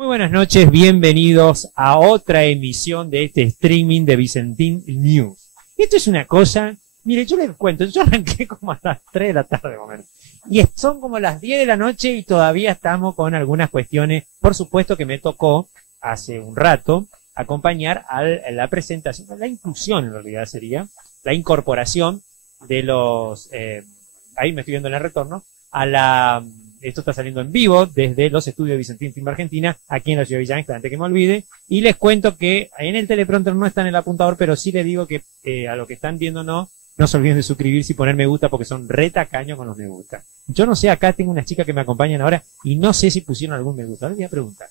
Muy buenas noches, bienvenidos a otra emisión de este streaming de Vicentín News. Esto es una cosa, mire, yo les cuento, yo arranqué como a las 3 de la tarde, momento, y son como las 10 de la noche y todavía estamos con algunas cuestiones. Por supuesto que me tocó hace un rato acompañar a la presentación, la inclusión en realidad sería, la incorporación de los, ahí me estoy viendo en el retorno, esto está saliendo en vivo desde los estudios de Vicentín Film Argentina, aquí en la ciudad de Villa Ángel, antes que me olvide, y les cuento que en el teleprompter no está en el apuntador, pero sí les digo que a lo que están viendo no se olviden de suscribirse y poner me gusta porque son re tacaños con los me gusta. Yo no sé, acá tengo unas chicas que me acompañan ahora y no sé si pusieron algún me gusta, ahora les voy a preguntar.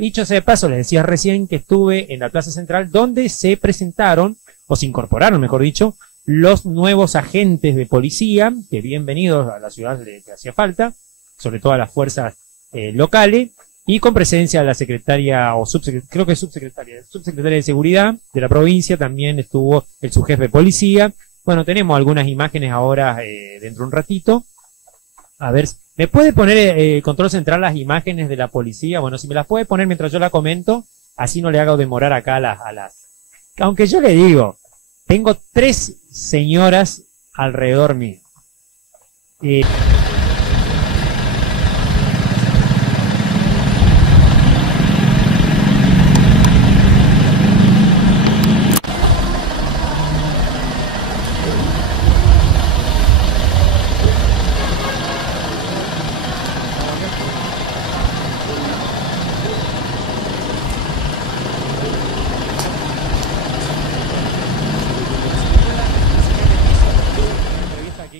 Dicho sea de paso, les decía recién que estuve en la Plaza Central donde se presentaron, o se incorporaron, mejor dicho, los nuevos agentes de policía, que bienvenidos a la ciudad que hacía falta, sobre todo a las fuerzas locales, y con presencia de la secretaria, o creo que es subsecretaria de Seguridad de la provincia, también estuvo el subjefe de policía. Bueno, tenemos algunas imágenes ahora dentro de un ratito. A ver, ¿me puede poner control central las imágenes de la policía? Bueno, si me las puede poner mientras yo la comento, así no le hago demorar acá a las... Aunque yo le digo, tengo 3 señoras alrededor mío.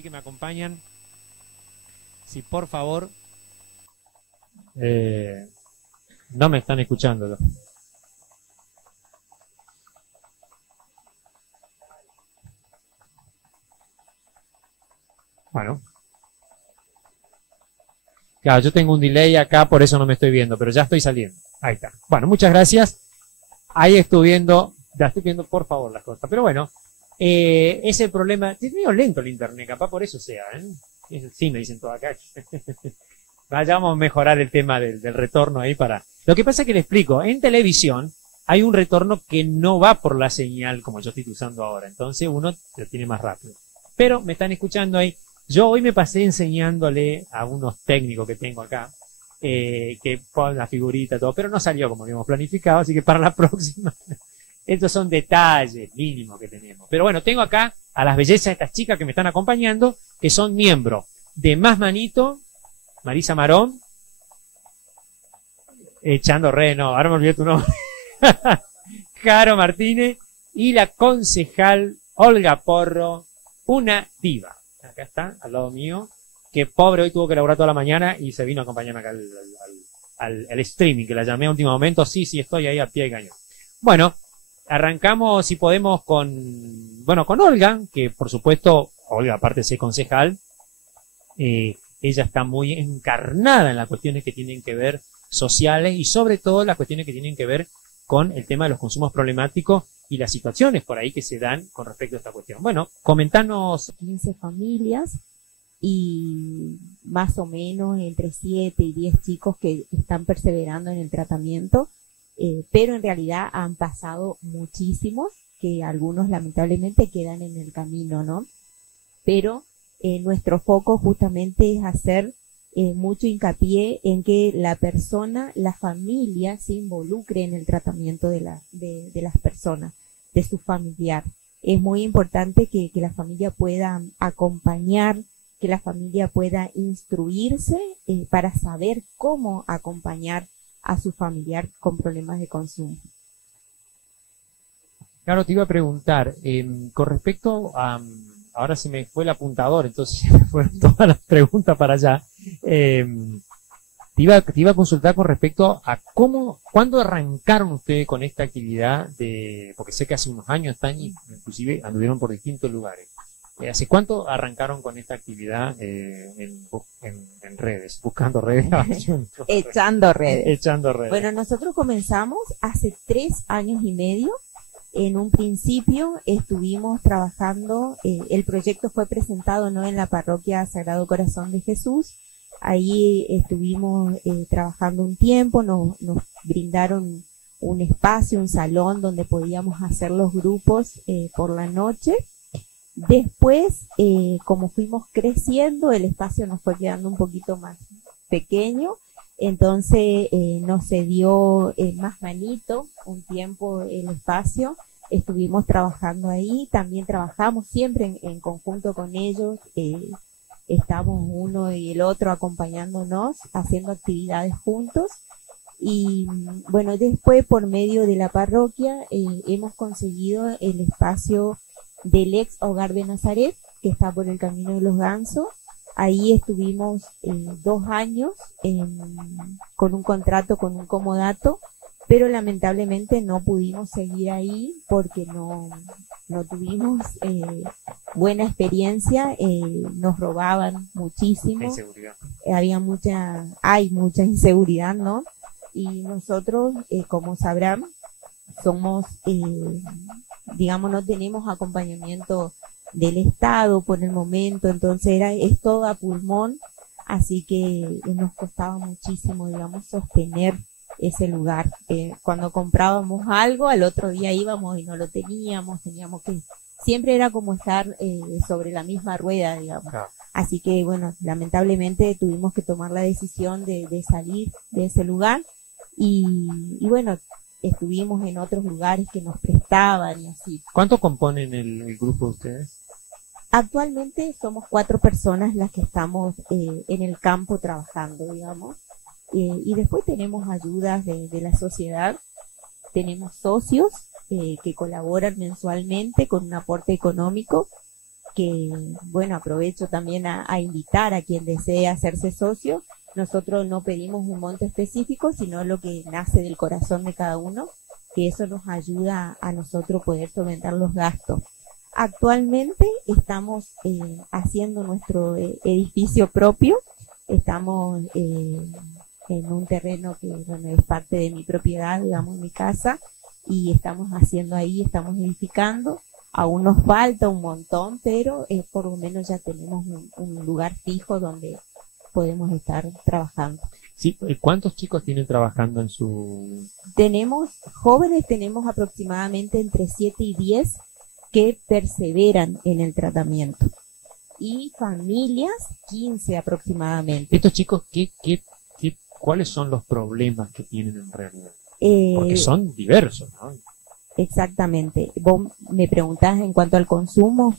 Que me acompañan, si por favor no me están escuchando. Bueno, claro, yo tengo un delay acá, por eso no me estoy viendo, pero ya estoy saliendo. Ahí está. Bueno, muchas gracias. Ahí estoy viendo, ya estoy viendo por favor las cosas, pero bueno. Es el problema, es medio lento el internet, capaz por eso sea, sí, me dicen todo acá. Vayamos a mejorar el tema del retorno ahí para... Lo que pasa es que le explico, en televisión hay un retorno que no va por la señal como yo estoy usando ahora, entonces uno lo tiene más rápido. Pero me están escuchando ahí, yo hoy me pasé enseñándole a unos técnicos que tengo acá, que ponen la figurita, todo, pero no salió como habíamos planificado, así que para la próxima... Estos son detalles mínimos que tenemos. Pero bueno, tengo acá a las bellezas de estas chicas que me están acompañando, que son miembros de Más Manito, Marisa Marón, echando re, no, ahora me olvidé tu nombre, Caro Martínez, y la concejal Olga Porro, una diva. Acá está, al lado mío, que pobre hoy tuvo que laburar toda la mañana y se vino a acompañarme acá al streaming, que la llamé a último momento, sí, estoy ahí a pie de cañón. Bueno, arrancamos, si podemos, con Olga, que por supuesto, Olga, aparte de ser concejal, ella está muy encarnada en las cuestiones que tienen que ver sociales y sobre todo las cuestiones que tienen que ver con el tema de los consumos problemáticos y las situaciones por ahí que se dan con respecto a esta cuestión. Bueno, comentanos. 15 familias y más o menos entre 7 y 10 chicos que están perseverando en el tratamiento. Pero en realidad han pasado muchísimos, que algunos lamentablemente quedan en el camino, ¿no? Pero nuestro foco justamente es hacer mucho hincapié en que la persona, la familia, se involucre en el tratamiento de las personas, de su familiar. Es muy importante que la familia pueda acompañar, que la familia pueda instruirse para saber cómo acompañar a su familiar con problemas de consumo. Claro, te iba a preguntar, con respecto a, ahora se me fue el apuntador, entonces me fueron todas las preguntas para allá, te iba a consultar con respecto a cuándo arrancaron ustedes con esta actividad porque sé que hace unos años están, inclusive anduvieron por distintos lugares. ¿Hace cuánto arrancaron con esta actividad en redes? Buscando redes. Echando redes. Echando redes. Bueno, nosotros comenzamos hace 3 años y medio. En un principio estuvimos trabajando, el proyecto fue presentado no en la parroquia Sagrado Corazón de Jesús, Ahí estuvimos trabajando un tiempo, nos brindaron un espacio, un salón donde podíamos hacer los grupos por la noche. Después, como fuimos creciendo, el espacio nos fue quedando un poquito más pequeño, entonces nos cedió más manito un tiempo el espacio. Estuvimos trabajando ahí, también trabajamos siempre en conjunto con ellos, estamos uno y el otro acompañándonos, haciendo actividades juntos. Y bueno, después por medio de la parroquia hemos conseguido el espacio del ex Hogar de Nazaret, que está por el Camino de los Gansos. Ahí estuvimos 2 años con un contrato, con un comodato, pero lamentablemente no pudimos seguir ahí porque no tuvimos buena experiencia, nos robaban muchísimo, hay mucha inseguridad, ¿no? Y nosotros, como sabrán, somos, digamos, no tenemos acompañamiento del Estado por el momento, entonces es todo a pulmón, así que nos costaba muchísimo, digamos, sostener ese lugar. Cuando comprábamos algo, al otro día íbamos y no lo teníamos que, siempre era como estar sobre la misma rueda, digamos. Claro. Así que, bueno, lamentablemente tuvimos que tomar la decisión de salir de ese lugar y bueno, estuvimos en otros lugares que nos prestaban y así. ¿Cuánto componen el grupo de ustedes? Actualmente somos 4 personas las que estamos en el campo trabajando, digamos. Y después tenemos ayudas de la sociedad, tenemos socios que colaboran mensualmente con un aporte económico, que, bueno, aprovecho también a invitar a quien desee hacerse socio. Nosotros no pedimos un monto específico, sino lo que nace del corazón de cada uno, que eso nos ayuda a nosotros poder solventar los gastos. Actualmente estamos haciendo nuestro edificio propio, estamos en un terreno que, bueno, es parte de mi propiedad, digamos, mi casa, y estamos haciendo ahí, estamos edificando. Aún nos falta un montón, pero por lo menos ya tenemos un lugar fijo donde podemos estar trabajando. Sí, ¿cuántos chicos tienen trabajando en su...? Tenemos jóvenes, tenemos aproximadamente entre 7 y 10 que perseveran en el tratamiento. Y familias, 15 aproximadamente. ¿Estos chicos cuáles son los problemas que tienen en realidad? Porque son diversos, ¿no? Exactamente. Vos me preguntás en cuanto al consumo.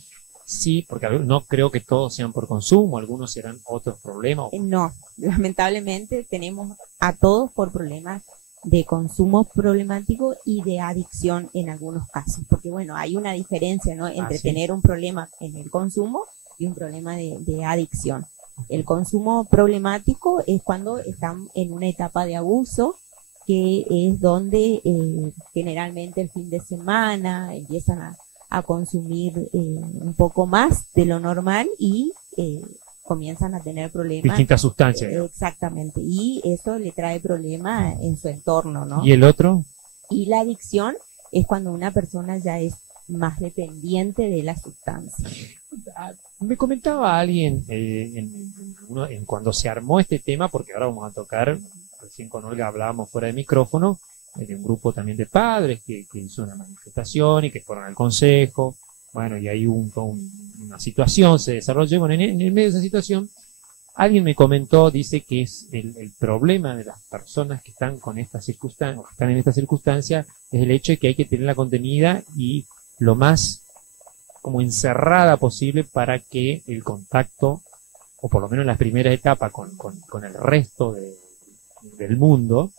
Sí, porque no creo que todos sean por consumo, algunos serán otros problemas. No, lamentablemente tenemos a todos por problemas de consumo problemático y de adicción en algunos casos, porque bueno, hay una diferencia, ¿no?, entre tener un problema en el consumo y un problema de adicción. El consumo problemático es cuando están en una etapa de abuso, que es donde generalmente el fin de semana empiezan a consumir un poco más de lo normal y comienzan a tener problemas. Distintas sustancias. Exactamente, y eso le trae problemas en su entorno, ¿no? ¿Y el otro? Y la adicción es cuando una persona ya es más dependiente de la sustancia. Me comentaba alguien cuando se armó este tema, porque ahora vamos a tocar, recién con Olga hablábamos fuera de micrófono, de un grupo también de padres que hizo una manifestación y que fueron al consejo, bueno, y ahí una situación se desarrolló. Bueno, en el medio de esa situación, alguien me comentó, dice que es el problema de las personas que están con estas circunstancias, o que están en esta circunstancia, es el hecho de que hay que tenerla contenida y lo más como encerrada posible para que el contacto, o por lo menos en las primeras etapas con el resto del mundo,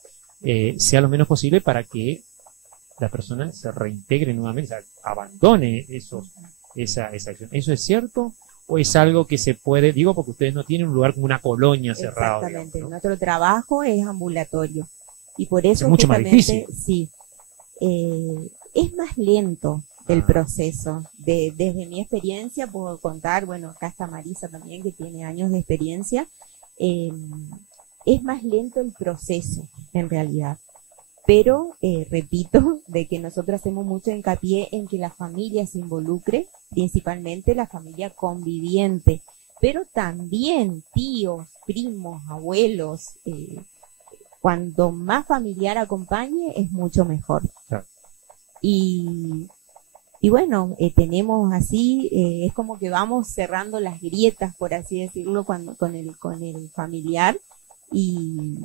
sea lo menos posible para que la persona se reintegre nuevamente, o sea, abandone esa acción. ¿Eso es cierto? ¿O es algo que se puede, digo porque ustedes no tienen un lugar como una colonia cerrada? Exactamente, digamos, ¿no? Nuestro trabajo es ambulatorio y por eso es mucho más difícil. Sí, es más lento el proceso. Desde mi experiencia puedo contar, bueno, acá está Marisa también, que tiene años de experiencia, es más lento el proceso en realidad. Pero, repito, de que nosotros hacemos mucho hincapié en que la familia se involucre, principalmente la familia conviviente, pero también tíos, primos, abuelos, cuanto más familiar acompañe es mucho mejor. Claro. Y bueno, tenemos así, es como que vamos cerrando las grietas, por así decirlo, con el familiar, y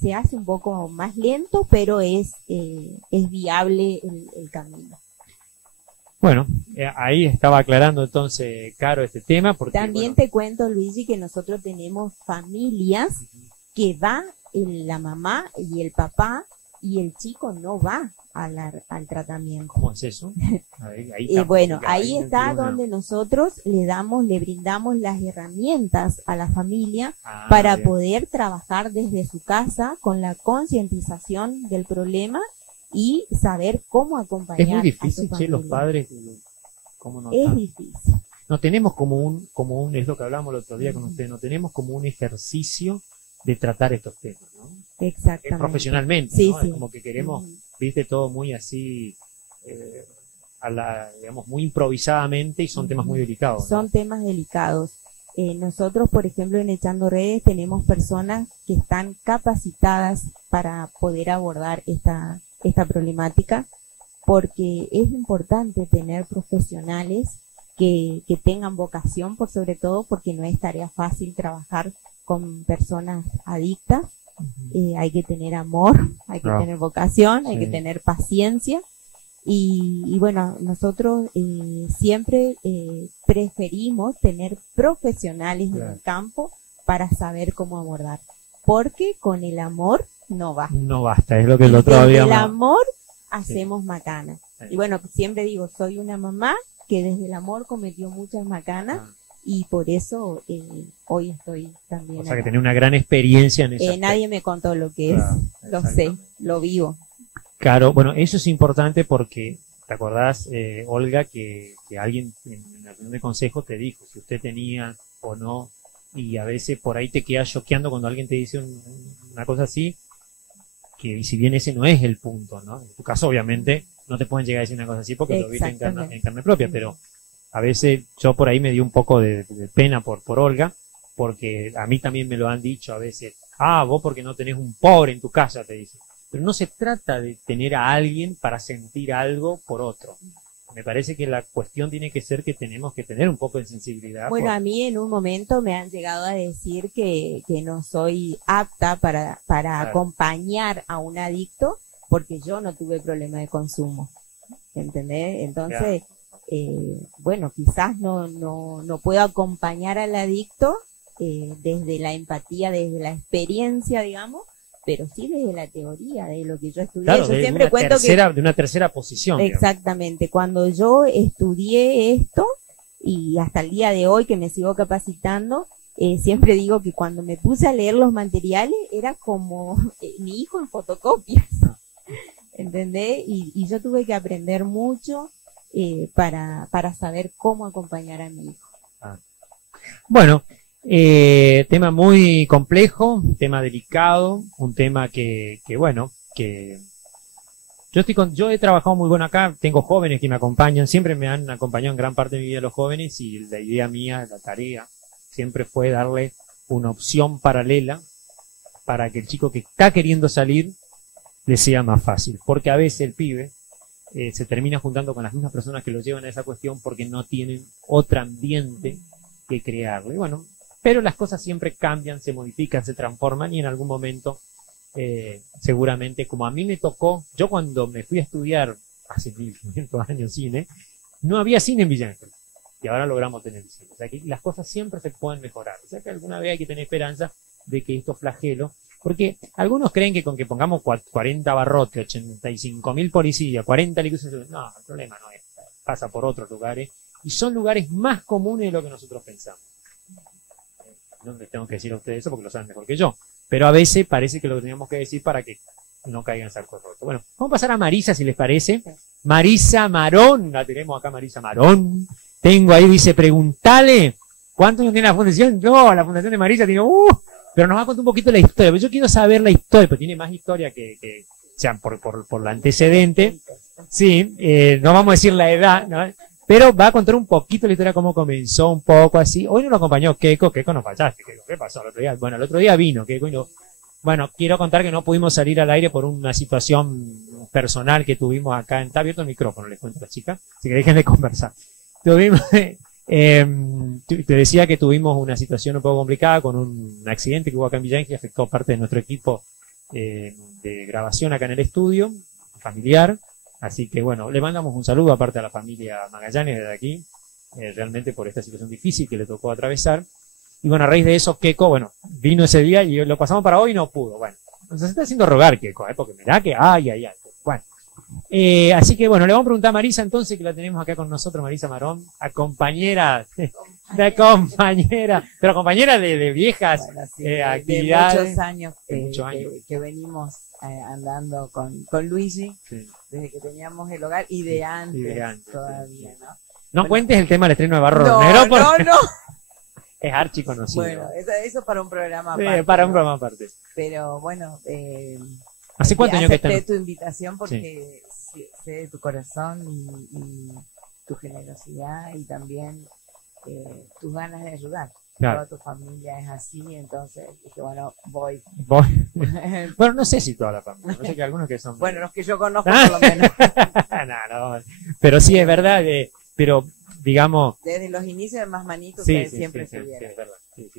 se hace un poco más lento, pero es viable el camino. Bueno, ahí estaba aclarando entonces, Caro, este tema. Porque, también te cuento, Luigi, que nosotros tenemos familias que va la mamá y el papá y el chico no va al tratamiento. ¿Cómo es eso? Ahí está donde nosotros le brindamos las herramientas a la familia para poder trabajar desde su casa con la concientización del problema y saber cómo acompañar. Es muy difícil, che, los padres, ¿cómo no? Es difícil. No tenemos como un, es lo que hablamos el otro día con usted, no tenemos como un ejercicio de tratar estos temas, ¿no? Exactamente. Profesionalmente, sí, ¿no? Sí. Es como que queremos, viste, todo muy así, digamos, muy improvisadamente, y son temas muy delicados, ¿no? Son temas delicados. Nosotros, por ejemplo, en Echando Redes tenemos personas que están capacitadas para poder abordar esta problemática, porque es importante tener profesionales que tengan vocación, por sobre todo porque no es tarea fácil trabajar con personas adictas. Hay que tener amor, hay que tener vocación, hay que tener paciencia, y bueno, nosotros siempre preferimos tener profesionales en el campo para saber cómo abordar, porque con el amor no basta. No basta, es lo que el otro día. Desde el amor hacemos macanas. Y bueno, siempre digo, soy una mamá que desde el amor cometió muchas macanas, y por eso hoy estoy también. O sea, que tenía una gran experiencia en eso. Nadie me contó lo que es, lo sé, lo vivo. Claro, bueno, eso es importante porque, ¿te acordás, Olga, que alguien en la reunión de consejo te dijo si usted tenía o no? Y a veces por ahí te queda choqueando cuando alguien te dice una cosa así, que si bien ese no es el punto, ¿no? En tu caso, obviamente, no te pueden llegar a decir una cosa así porque lo viste en carne propia, pero a veces yo por ahí me dio un poco de pena por Olga, porque a mí también me lo han dicho a veces, vos porque no tenés un pobre en tu casa, te dicen. Pero no se trata de tener a alguien para sentir algo por otro. Me parece que la cuestión tiene que ser que tenemos que tener un poco de sensibilidad. Bueno, a mí en un momento me han llegado a decir que no soy apta para acompañar a un adicto porque yo no tuve problema de consumo. ¿Entendés? Entonces, bueno, quizás no puedo acompañar al adicto desde la empatía, desde la experiencia, digamos, pero sí desde la teoría, de lo que yo estudié. Claro, yo siempre cuento de una tercera posición. Exactamente. Digamos. Cuando yo estudié esto, y hasta el día de hoy que me sigo capacitando, siempre digo que cuando me puse a leer los materiales era como mi hijo en fotocopias. ¿Entendés? Y yo tuve que aprender mucho para saber cómo acompañar a mi hijo. Bueno, tema muy complejo, tema delicado, un tema que yo he trabajado muy bueno acá, tengo jóvenes que me acompañan, siempre me han acompañado en gran parte de mi vida los jóvenes, y la idea mía, la tarea, siempre fue darle una opción paralela para que el chico que está queriendo salir le sea más fácil, porque a veces el pibe se termina juntando con las mismas personas que lo llevan a esa cuestión porque no tienen otro ambiente que crearle. Bueno, pero las cosas siempre cambian, se modifican, se transforman, y en algún momento seguramente, como a mí me tocó, yo cuando me fui a estudiar hace 1500 años cine, no había cine en Villa Ángel, y ahora logramos tener cine. O sea que las cosas siempre se pueden mejorar. O sea que alguna vez hay que tener esperanza de que estos flagelos, porque algunos creen que con que pongamos 40 barrotes, 85.000 policías, 40 licusos, no, el problema no es, pasa por otros lugares, y son lugares más comunes de lo que nosotros pensamos. No les tengo que decir a ustedes eso porque lo saben mejor que yo, pero a veces parece que lo teníamos que decir para que no caigan sacos rotos. Bueno, vamos a pasar a Marisa, si les parece. Marisa Marón, la tenemos acá, Marisa Marón. Tengo ahí, dice, preguntale, ¿cuántos años tiene la fundación? No, la fundación de Marisa tiene, pero nos va a contar un poquito la historia, pero yo quiero saber la historia, pero tiene más historia que o sea, por el antecedente. Sí, no vamos a decir la edad, ¿no? Pero va a contar un poquito la historia, cómo comenzó, un poco así. Hoy nos lo acompañó Keiko no fallaste, Keiko, ¿qué pasó el otro día? Bueno, el otro día vino Keiko y no. Bueno, quiero contar que no pudimos salir al aire por una situación personal que tuvimos acá. Está abierto el micrófono, les cuento a la chica, así que dejen de conversar. Tuvimos, te decía que tuvimos una situación un poco complicada con un accidente que hubo acá en Villa Ángel que afectó parte de nuestro equipo de grabación acá en el estudio, familiar. Así que bueno, le mandamos un saludo aparte a la familia Magallanes desde aquí, realmente por esta situación difícil que le tocó atravesar. Y bueno, a raíz de eso, Keiko, bueno, vino ese día y lo pasamos para hoy y no pudo. Bueno, entonces se está haciendo rogar Keiko, porque mirá que, ay. Bueno, así que bueno, le vamos a preguntar a Marisa entonces, que la tenemos acá con nosotros, Marisa Marón, a compañera, pero compañera de viejas bueno, sí, actividades. De muchos años, que venimos andando con Luigi, sí, desde que teníamos el hogar y de antes, todavía, sí. ¿no? No Bueno, cuentes el tema del estreno de Barro Negro porque no. es archi conocido. Bueno, eso para un programa aparte. Para un ¿no? programa aparte. Pero bueno, ¿Hace cuántos años que están? acepté tu invitación porque sé de tu corazón y tu generosidad y también tus ganas de ayudar. Claro. Toda tu familia es así, entonces dije, bueno, voy. Bueno, no sé si toda la familia, no sé que algunos que son... Bueno, los que yo conozco por lo menos. no, pero sí es verdad, pero digamos... Desde los inicios de Más Manitos Sí, que siempre sí, estuvieron. es verdad. Sí,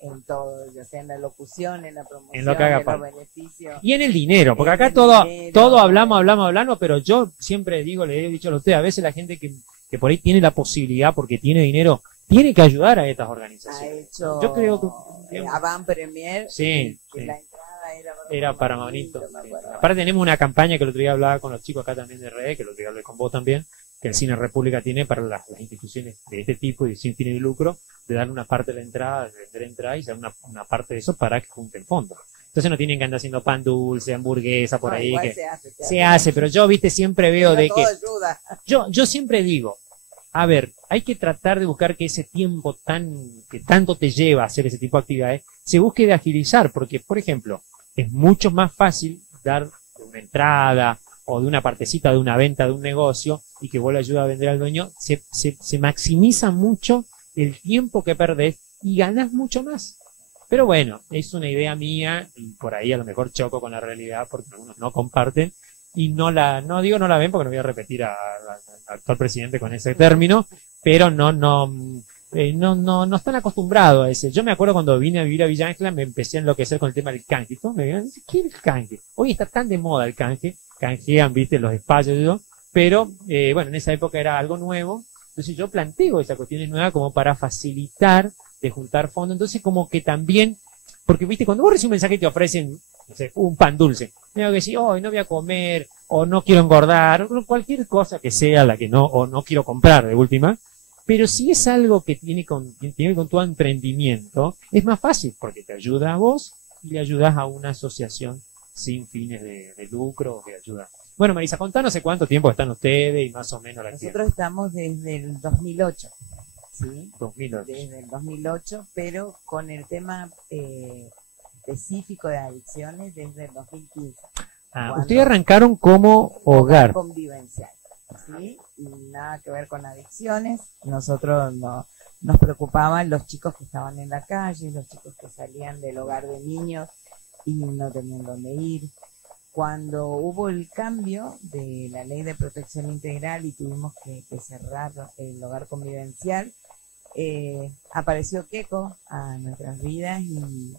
en todo, ya sea en la locución, en la promoción, en lo que haga en falta. los beneficios. Y en el dinero, porque acá el todo dinero, hablamos, pero yo siempre digo, le he dicho a usted, a veces la gente que por ahí tiene la posibilidad, porque tiene dinero, tiene que ayudar a estas Ha organizaciones. hecho Yo creo que... Avant Premier, Sí, que sí. la entrada Era para Manito. me acuerdo. Aparte tenemos una campaña que el otro día hablaba con los chicos acá también de RE, que el otro día hablé con vos también, que el Cine República tiene para las instituciones de este tipo y sin fin de lucro, de dar una parte de la entrada, de vender entrada y dar una parte de eso para que junten fondos. Entonces no tienen que andar haciendo pan dulce, hamburguesa por No, ahí. igual Que se hace, pero yo, viste, siempre veo pero de todo que... ayuda. Yo siempre digo, a ver, hay que tratar de buscar que ese tiempo que tanto te lleva a hacer ese tipo de actividades, se busque de agilizar, porque, por ejemplo, es mucho más fácil dar una entrada o de una partecita de una venta de un negocio y que vos le ayudas a vender al dueño, se maximiza mucho el tiempo que perdés y ganás mucho más. Pero bueno, es una idea mía y por ahí a lo mejor choco con la realidad porque algunos no comparten y no la ven porque no voy a repetir al actual presidente con ese término, pero no están acostumbrados a ese. Yo me acuerdo cuando vine a vivir a Villa Ángela, me empecé a enloquecer con el tema del canje. Todos me dijeron, ¿qué es el canje? Hoy está tan de moda el canje, canjean, viste, los espacios y todo, pero bueno, en esa época era algo nuevo, entonces yo planteo esa cuestión nueva como para facilitar de juntar fondos, entonces como que también, porque viste, cuando vos recibes un mensaje y te ofrecen, no sé, un pan dulce, tengo que decir, hoy no voy a comer, o no quiero engordar, o cualquier cosa que sea la que no, o no quiero comprar de última, pero si es algo que tiene con tu emprendimiento, es más fácil, porque te ayuda a vos y le ayudas a una asociación sin fines de lucro que ayuda. Bueno, Marisa, contanos hace cuánto tiempo están ustedes y más o menos la actividad. Nosotros estamos desde el 2008, ¿sí? 2008. Desde el 2008, pero con el tema específico de adicciones desde el 2015. Ustedes arrancaron como hogar. Convivencial, ¿sí? Y nada que ver con adicciones. Nosotros nos preocupaban los chicos que estaban en la calle, los chicos que salían del hogar de niños y no tenían dónde ir. Cuando hubo el cambio de la ley de protección integral y tuvimos que cerrar el hogar convivencial, apareció Keiko a nuestras vidas y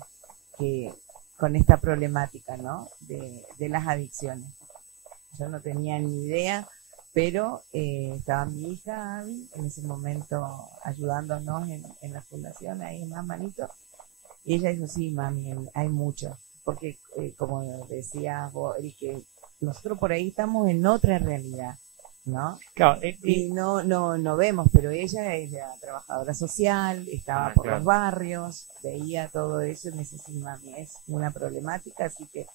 que con esta problemática, ¿no? de las adicciones. Yo no tenía ni idea, pero estaba mi hija Abby en ese momento ayudándonos en la fundación, ahí en Más Manitos, y ella dijo, sí, mami, hay mucho. Porque, como decías vos, que nosotros por ahí estamos en otra realidad, ¿no? Claro, y no vemos, pero ella es la trabajadora social, estaba por los barrios, veía todo eso y me dice, sí, mami, es una problemática, así que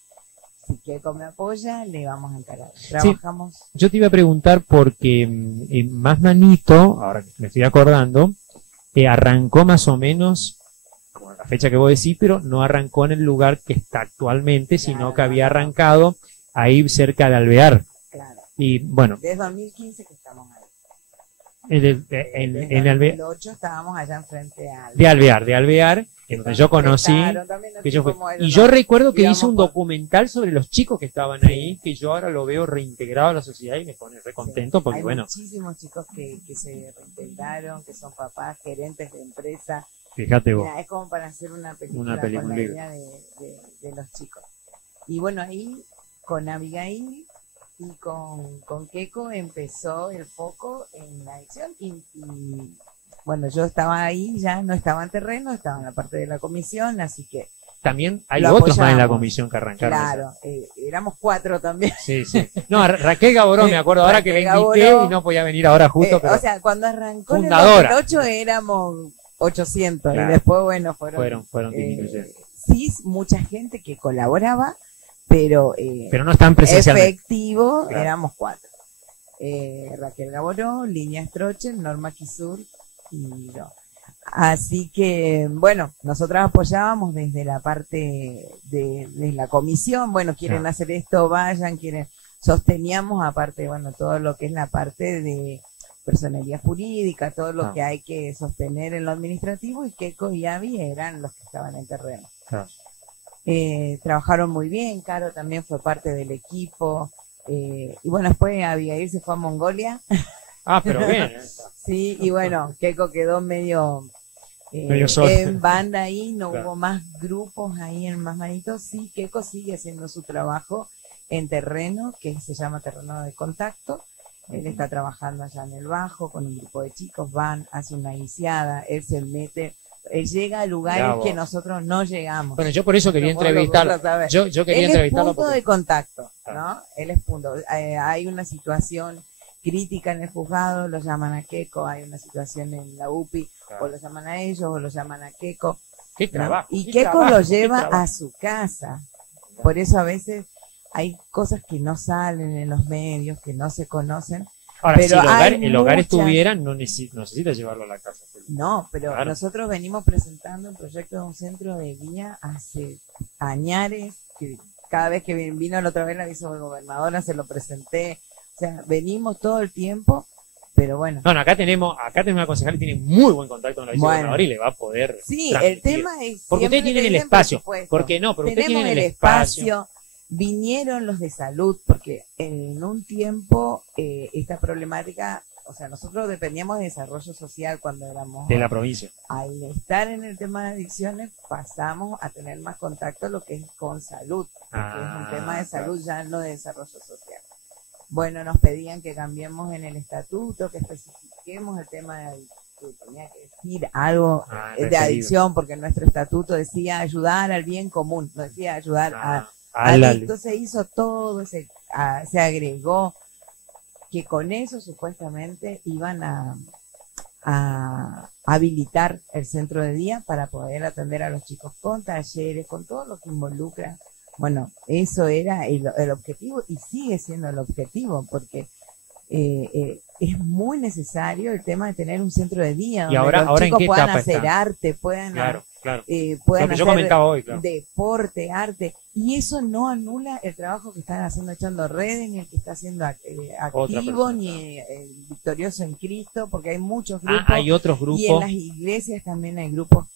si Keiko me apoya, le vamos a encarar. Trabajamos. Sí, yo te iba a preguntar porque Más Manito, ahora que me estoy acordando, arrancó más o menos la fecha que vos decís, pero no arrancó en el lugar que está actualmente, sino que había arrancado ahí cerca de Alvear. Claro. Y bueno. Desde 2015 que estamos ahí. En el 8 estábamos allá enfrente de Alvear, en donde yo conocí. Que yo y yo recuerdo que hice un documental sobre los chicos que estaban ahí, que yo ahora lo veo reintegrado a la sociedad y me pone re contento porque, hay bueno. muchísimos chicos que se reintegraron, que son papás, gerentes de empresa. Fíjate vos. Mira, es como para hacer una película con la idea de los chicos. Y bueno, ahí con Abigail y con Keiko empezó el foco en la adicción y bueno, yo estaba ahí, ya no estaba en terreno, estaba en la parte de la comisión, así que también hay otros más en la comisión que arrancaron. Claro, éramos 4 también. Sí, sí. No, Raquel Gaboró, me acuerdo ahora que la invité y no podía venir ahora justo. Pero o sea, cuando arrancó fundadora. En el 2008 éramos 800 claro. Y después, bueno, fueron sí, mucha gente que colaboraba, pero no están presencialmente. Efectivo, claro. Éramos 4. Raquel Gaboró, Lidia Strocher, Norma Kisur y yo. Así que, bueno, nosotras apoyábamos desde la parte de la comisión, bueno, quieren claro. Hacer esto, vayan, sosteníamos aparte, bueno, todo lo que es la parte de personería jurídica, todo lo que hay que sostener en lo administrativo, y Keiko y Avi eran los que estaban en terreno. Trabajaron muy bien, Caro también fue parte del equipo, y bueno, después Abigail se fue a Mongolia. Pero bien. Sí, y bueno, Keiko quedó medio en banda ahí, no claro. Hubo más grupos ahí en Más Manitos. Sí, Keiko sigue haciendo su trabajo en terreno, que se llama Terreno de Contacto. Él está trabajando allá en el Bajo con un grupo de chicos, hace una guiseada, él se mete, él llega a lugares que nosotros no llegamos. Bueno, yo por eso quería entrevistarlo. Yo quería entrevistarlo. Él es punto de contacto, ¿no? Él es punto. Hay una situación crítica en el juzgado, lo llaman a Keiko, hay una situación en la UPI, o lo llaman a ellos, o lo llaman a Keiko. ¿Qué trabajo? Y Keiko lo lleva a su casa. Por eso a veces hay cosas que no salen en los medios, que no se conocen. Ahora, pero si el hogar estuviera, no necesita llevarlo a la casa. No, pero claro. Nosotros venimos presentando el proyecto de un centro de día hace añares, que cada vez que vino la otra vez la vicegobernadora se lo presenté. O sea, venimos todo el tiempo, pero bueno. No, acá tenemos una concejal que tiene muy buen contacto con la vicegobernadora y le va a poder. Sí, el tema es. Porque ustedes tienen el espacio. Porque no, pero ustedes tienen el espacio. Vinieron los de salud, porque en un tiempo esta problemática, o sea, nosotros dependíamos de desarrollo social cuando éramos de la provincia. Al estar en el tema de adicciones, pasamos a tener más contacto lo que es con salud, que es un tema de salud, ya no de desarrollo social. Bueno, nos pedían que cambiemos en el estatuto, que especifiquemos el tema de que tenía que decir algo de adicción, porque nuestro estatuto decía ayudar al bien común, no decía ayudar a adictos. Se hizo todo, se agregó que con eso supuestamente iban a habilitar el centro de día para poder atender a los chicos con talleres, con todo lo que involucra. Bueno, eso era el objetivo y sigue siendo el objetivo, porque es muy necesario el tema de tener un centro de día donde los chicos puedan hacer arte, puedan hacer deporte, arte, y eso no anula el trabajo que están haciendo Echando Redes, ni el que está haciendo Activo, ni el Victorioso en Cristo, porque hay muchos grupos. Hay otros grupos. Y en las iglesias también hay grupos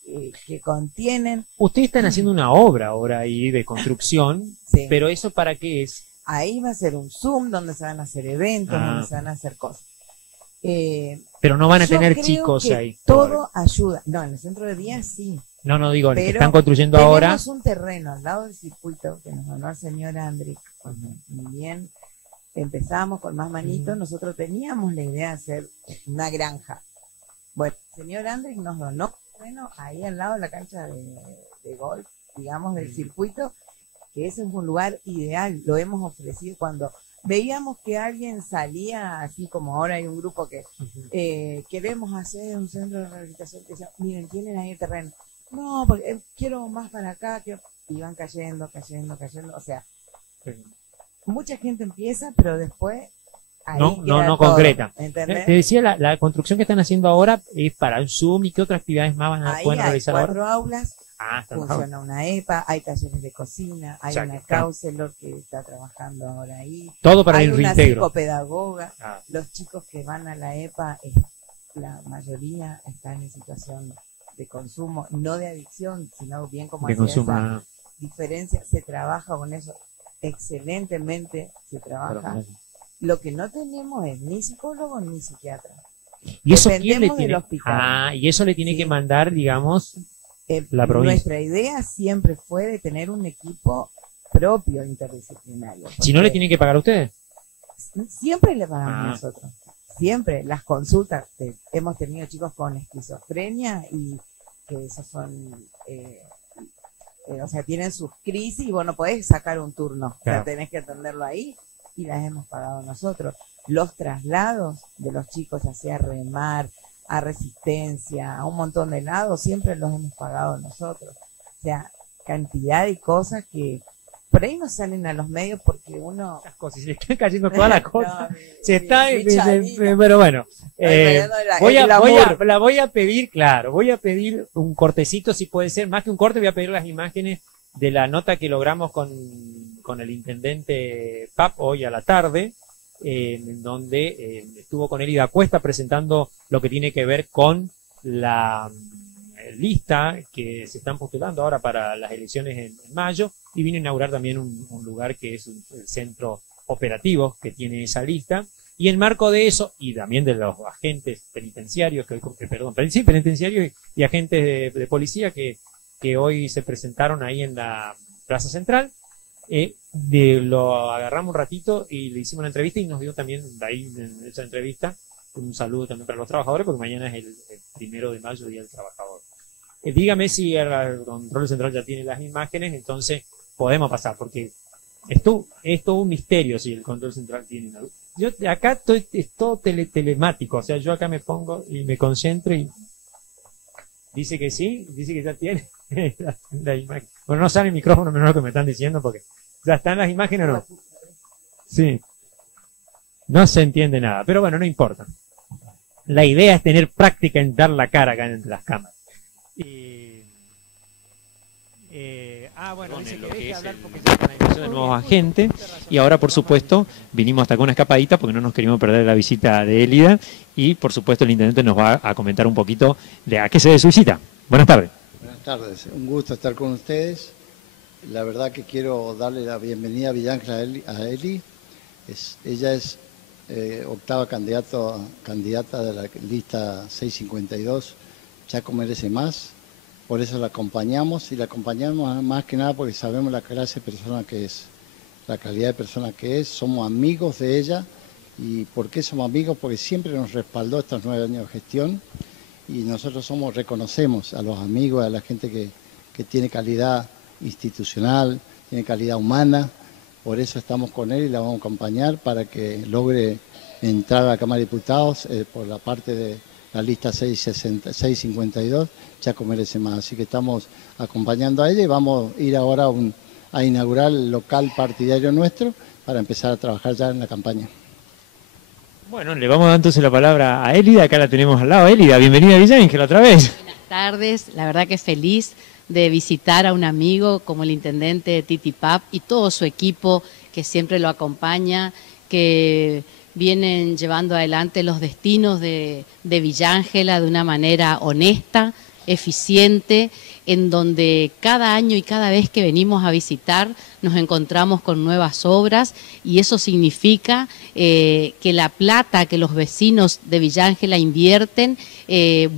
que contienen. Ustedes están haciendo una obra ahora ahí de construcción, sí. Pero ¿eso para qué es? Ahí va a ser un Zoom donde se van a hacer eventos, donde se van a hacer cosas. Pero no van a tener chicos ahí. Todo ayuda. No, en el centro de día sí. No, digo, el que están construyendo ahora. Tenemos un terreno al lado del circuito que nos donó el señor Andrick. Muy bien, empezamos con Más Manitos. Nosotros teníamos la idea de hacer una granja. Bueno, el señor Andrick nos donó un terreno ahí al lado de la cancha de golf, digamos, del circuito, que ese es un lugar ideal. Lo hemos ofrecido cuando veíamos que alguien salía, así como ahora hay un grupo que queremos hacer un centro de rehabilitación, que decía, miren, tienen ahí el terreno. No, porque quiero más para acá, y van cayendo, o sea, mucha gente empieza, pero después no concreta. ¿Entendés? Te decía, la construcción que están haciendo ahora es para un Zoom, ¿y qué otras actividades más pueden realizar ahora? Hay 4 aulas, funciona una EPA, hay talleres de cocina, hay una counselor que está trabajando ahora ahí. Todo para el reintegro. Hay una psicopedagoga, los chicos que van a la EPA la mayoría están en situación de consumo, no de adicción, sino bien como De hacía consumo. esa diferencia. Se trabaja con eso excelentemente, se trabaja. Lo que no tenemos es ni psicólogo ni psiquiatra. ¿Y eso quién le Dependemos tiene? del hospital. Y eso le tiene Sí. que mandar, digamos, la provincia. Nuestra idea siempre fue de tener un equipo propio interdisciplinario. Si no le porque tienen que pagar a ustedes. siempre le pagamos Ah. nosotros. Siempre las consultas. Hemos tenido chicos con esquizofrenia y que esos son, o sea, tienen sus crisis y vos no podés sacar un turno. Claro. O sea, tenés que atenderlo ahí y las hemos pagado nosotros. Los traslados de los chicos hacia Remar, a Resistencia, a un montón de lados, siempre los hemos pagado nosotros. O sea, cantidad de cosas que por ahí no salen a los medios porque uno... Esas cosas, se le están cayendo todas las cosas. No, Se está, Charina. pero bueno, voy el amor. la voy a pedir, claro, voy a pedir un cortecito, si puede ser, más que un corte, voy a pedir las imágenes de la nota que logramos con el intendente Pap hoy a la tarde, en donde estuvo con Elida Cuesta presentando lo que tiene que ver con la lista que se están postulando ahora para las elecciones en mayo, y vino a inaugurar también un lugar que es el centro operativo que tiene esa lista, y en marco de eso, y también de los agentes penitenciarios, penitenciarios y agentes de policía que hoy se presentaron ahí en la Plaza Central, lo agarramos un ratito y le hicimos una entrevista y nos dio también de ahí en esa entrevista un saludo también para los trabajadores, porque mañana es el 1 de mayo, Día del Trabajador. Dígame si el control central ya tiene las imágenes, entonces podemos pasar, porque es todo un misterio si el control central tiene una... Yo acá es todo telemático, o sea, yo acá me pongo y me concentro y dice que sí, dice que ya tiene la imagen. Bueno, no sale el micrófono menos lo que me están diciendo, porque ya están las imágenes o no. Sí. No se entiende nada, pero bueno, no importa. La idea es tener práctica en dar la cara acá entre las cámaras. Bueno, dice que deje hablar porque ya está la invitación de nuevos agentes, y ahora por supuesto vinimos hasta con una escapadita porque no nos queríamos perder la visita de Elida, y por supuesto el intendente nos va a comentar un poquito de a qué se debe su visita. Buenas tardes. Buenas tardes, un gusto estar con ustedes. La verdad que quiero darle la bienvenida a Villángela a Eli. Ella es octava candidata de la lista 652, Chaco Merece Más. Por eso la acompañamos, y la acompañamos más que nada porque sabemos la clase de persona que es, la calidad de persona que es. Somos amigos de ella. ¿Y por qué somos amigos? Porque siempre nos respaldó estos 9 años de gestión, y nosotros reconocemos a los amigos, a la gente que tiene calidad institucional, tiene calidad humana. Por eso estamos con él y la vamos a acompañar para que logre entrar a la Cámara de Diputados por la parte de la lista 652, Chaco Merece Más. Así que estamos acompañando a ella y vamos a ir ahora a inaugurar el local partidario nuestro para empezar a trabajar ya en la campaña. Bueno, le vamos a dar entonces la palabra a Elida, acá la tenemos al lado. Elida, bienvenida a Villángela otra vez. Buenas tardes, la verdad que feliz de visitar a un amigo como el intendente Titi Pap y todo su equipo que siempre lo acompaña, que vienen llevando adelante los destinos de Villángela de una manera honesta, eficiente, en donde cada año y cada vez que venimos a visitar nos encontramos con nuevas obras, y eso significa que la plata que los vecinos de Villángela invierten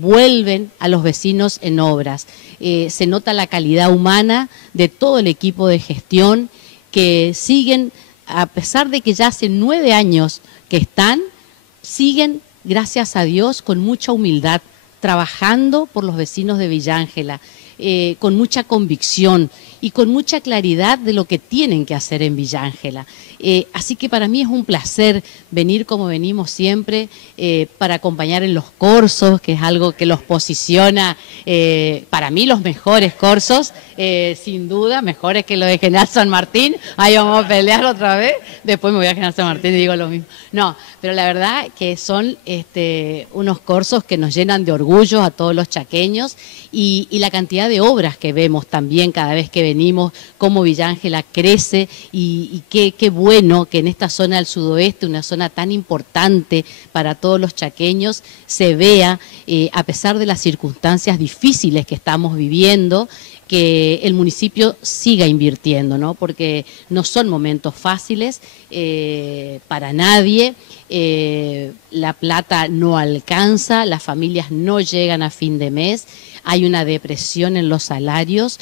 vuelven a los vecinos en obras. Se nota la calidad humana de todo el equipo de gestión, que siguen, a pesar de que ya hace 9 años que están, siguen, gracias a Dios, con mucha humildad, trabajando por los vecinos de Villángela, con mucha convicción y con mucha claridad de lo que tienen que hacer en Villángela. Así que para mí es un placer venir como venimos siempre, para acompañar en los cursos, que es algo que los posiciona, para mí los mejores cursos, sin duda, mejores que los de General San Martín. Ahí vamos a pelear otra vez, después me voy a General San Martín y digo lo mismo. No, pero la verdad que son unos cursos que nos llenan de orgullo a todos los chaqueños, y la cantidad de obras que vemos también cada vez que venimos, cómo Villa Ángela crece y qué bueno que en esta zona del sudoeste, una zona tan importante para todos los chaqueños, se vea, a pesar de las circunstancias difíciles que estamos viviendo, que el municipio siga invirtiendo, ¿no? Porque no son momentos fáciles para nadie, la plata no alcanza, las familias no llegan a fin de mes, hay una depresión en los salarios,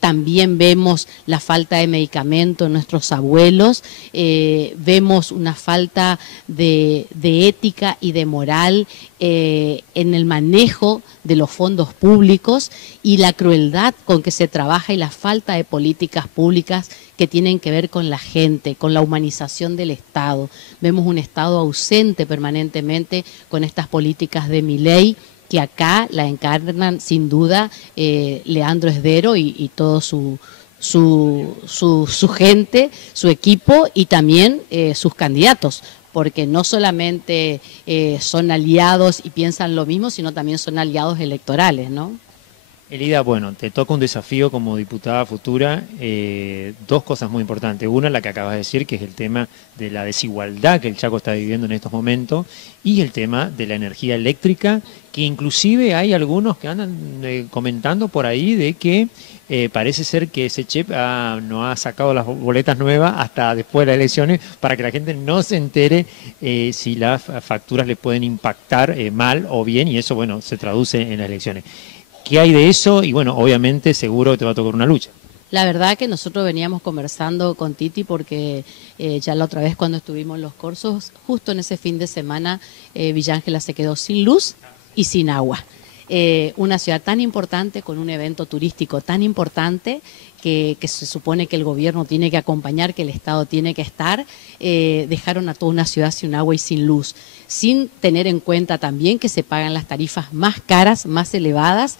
también vemos la falta de medicamentos en nuestros abuelos, vemos una falta de ética y de moral en el manejo de los fondos públicos y la crueldad con que se trabaja y la falta de políticas públicas que tienen que ver con la gente, con la humanización del Estado. Vemos un Estado ausente permanentemente con estas políticas de Milei, que acá la encarnan sin duda Leandro Esdero y todo su gente, su equipo y también sus candidatos, porque no solamente son aliados y piensan lo mismo, sino también son aliados electorales, ¿no? Elida, bueno, te toca un desafío como diputada futura, dos cosas muy importantes. Una, la que acabas de decir, que es el tema de la desigualdad que el Chaco está viviendo en estos momentos, y el tema de la energía eléctrica, que inclusive hay algunos que andan comentando por ahí de que parece ser que SECHEP no ha sacado las boletas nuevas hasta después de las elecciones para que la gente no se entere si las facturas le pueden impactar mal o bien, y eso, bueno, se traduce en las elecciones. ¿Qué hay de eso? Y bueno, obviamente seguro que te va a tocar una lucha. La verdad que nosotros veníamos conversando con Titi porque ya la otra vez cuando estuvimos en los cursos, justo en ese fin de semana, Villa Ángela se quedó sin luz y sin agua. Una ciudad tan importante con un evento turístico tan importante que se supone que el gobierno tiene que acompañar, que el Estado tiene que estar, dejaron a toda una ciudad sin agua y sin luz, sin tener en cuenta también que se pagan las tarifas más caras, más elevadas.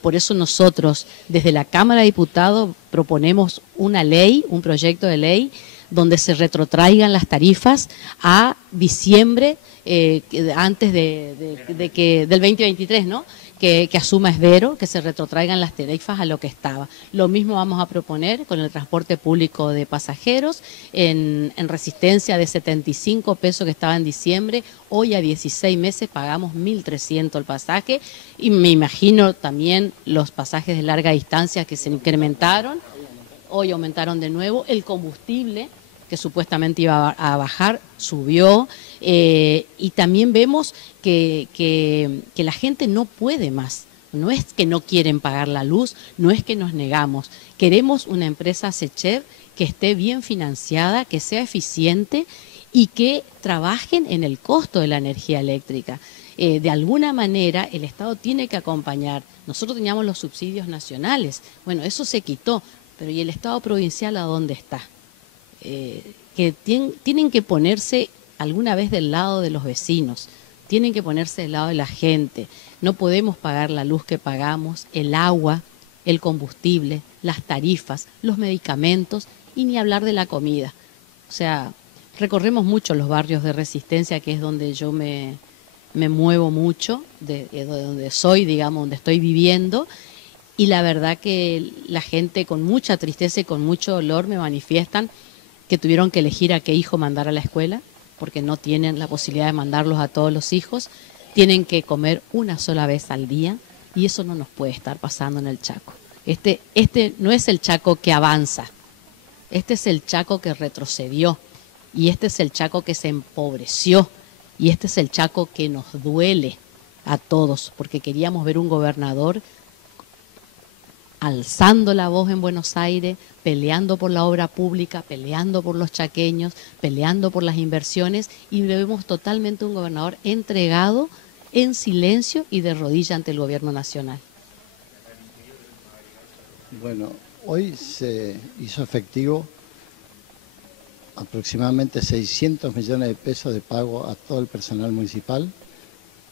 Por eso nosotros desde la Cámara de Diputados proponemos una ley, un proyecto de ley donde se retrotraigan las tarifas a diciembre, antes del 2023, ¿no? Que asuma Esdero, que se retrotraigan las tarifas a lo que estaba. Lo mismo vamos a proponer con el transporte público de pasajeros, en Resistencia de 75 pesos que estaba en diciembre, hoy a 16 meses pagamos 1.300 el pasaje, y me imagino también los pasajes de larga distancia que se incrementaron, hoy aumentaron de nuevo, el combustible que supuestamente iba a bajar, subió, y también vemos que la gente no puede más. No es que no quieren pagar la luz, no es que nos negamos. Queremos una empresa SECHEP que esté bien financiada, que sea eficiente y que trabajen en el costo de la energía eléctrica. De alguna manera el Estado tiene que acompañar. Nosotros teníamos los subsidios nacionales, bueno, eso se quitó, pero ¿y el Estado provincial a dónde está? Que tienen que ponerse alguna vez del lado de los vecinos, tienen que ponerse del lado de la gente. No podemos pagar la luz que pagamos, el agua, el combustible, las tarifas, los medicamentos y ni hablar de la comida. O sea, recorremos mucho los barrios de Resistencia, que es donde yo me muevo mucho, de donde soy, digamos, donde estoy viviendo, y la verdad que la gente con mucha tristeza y con mucho dolor me manifiestan que tuvieron que elegir a qué hijo mandar a la escuela, porque no tienen la posibilidad de mandarlos a todos los hijos, tienen que comer una sola vez al día, y eso no nos puede estar pasando en el Chaco. Este no es el Chaco que avanza, este es el Chaco que retrocedió, y este es el Chaco que se empobreció, y este es el Chaco que nos duele a todos, porque queríamos ver un gobernador alzando la voz en Buenos Aires, peleando por la obra pública, peleando por los chaqueños, peleando por las inversiones, y vemos totalmente un gobernador entregado, en silencio y de rodilla ante el gobierno nacional. Bueno, hoy se hizo efectivo aproximadamente 600 millones de pesos de pago a todo el personal municipal,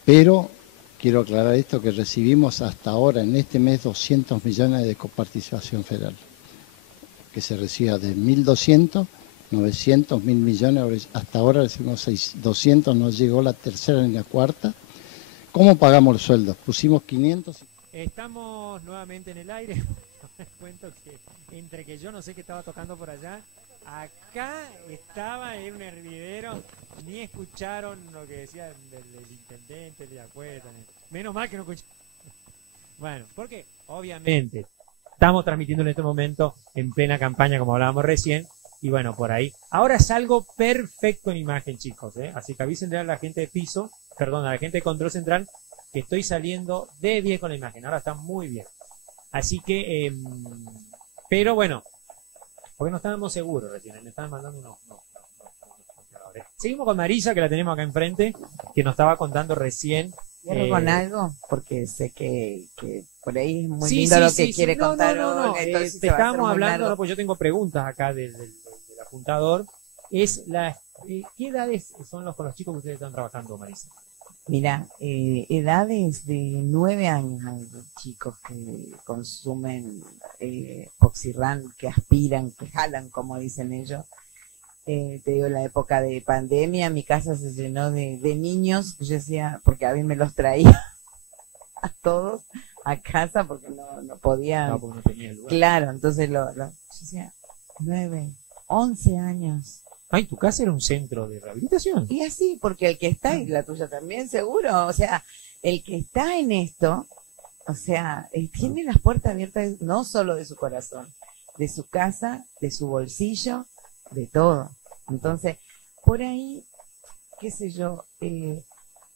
pero quiero aclarar esto, que recibimos hasta ahora, en este mes, 200 millones de coparticipación federal, que se reciba de 1.200, 900, 1.000 millones, hasta ahora recibimos 200, nos llegó la tercera ni la cuarta. ¿Cómo pagamos los sueldos? Pusimos 500. Estamos nuevamente en el aire. cuento que entre que yo no sé qué estaba tocando por allá, acá estaba en un hervidero, ni escucharon lo que decía del intendente, de la cuesta, menos mal que no escucharon. Bueno, porque obviamente estamos transmitiendo en este momento en plena campaña, como hablábamos recién, y bueno, por ahí. Ahora salgo perfecto en imagen, chicos, ¿eh? Así que avisen a la gente de piso, perdón, a la gente de control central, que estoy saliendo de 10 con la imagen. Ahora está muy bien. Así que, pero bueno, porque no estábamos seguros recién, me estaban mandando unos. Seguimos con Marisa, que la tenemos acá enfrente, que nos estaba contando recién. ¿Cierro con algo? Porque sé que por ahí es muy lindo lo que quiere contar. No. Entonces te estábamos hablando, no, pues yo tengo preguntas acá del apuntador. ¿Qué edades son con los chicos que ustedes están trabajando, Marisa? Mira, edades de 9 años hay chicos que consumen Oxirran, que aspiran, que jalan, como dicen ellos. Te digo, en la época de pandemia, mi casa se llenó de niños. Yo decía, porque a mí me los traía a todos a casa porque no podían. No, porque no tenía lugar. Claro, entonces yo decía, 9, 11 años. Ay, tu casa era un centro de rehabilitación. Y así, porque el que está, y la tuya también seguro, o sea, el que está en esto, o sea, tiene las puertas abiertas no solo de su corazón, de su casa, de su bolsillo, de todo. Entonces, por ahí, qué sé yo,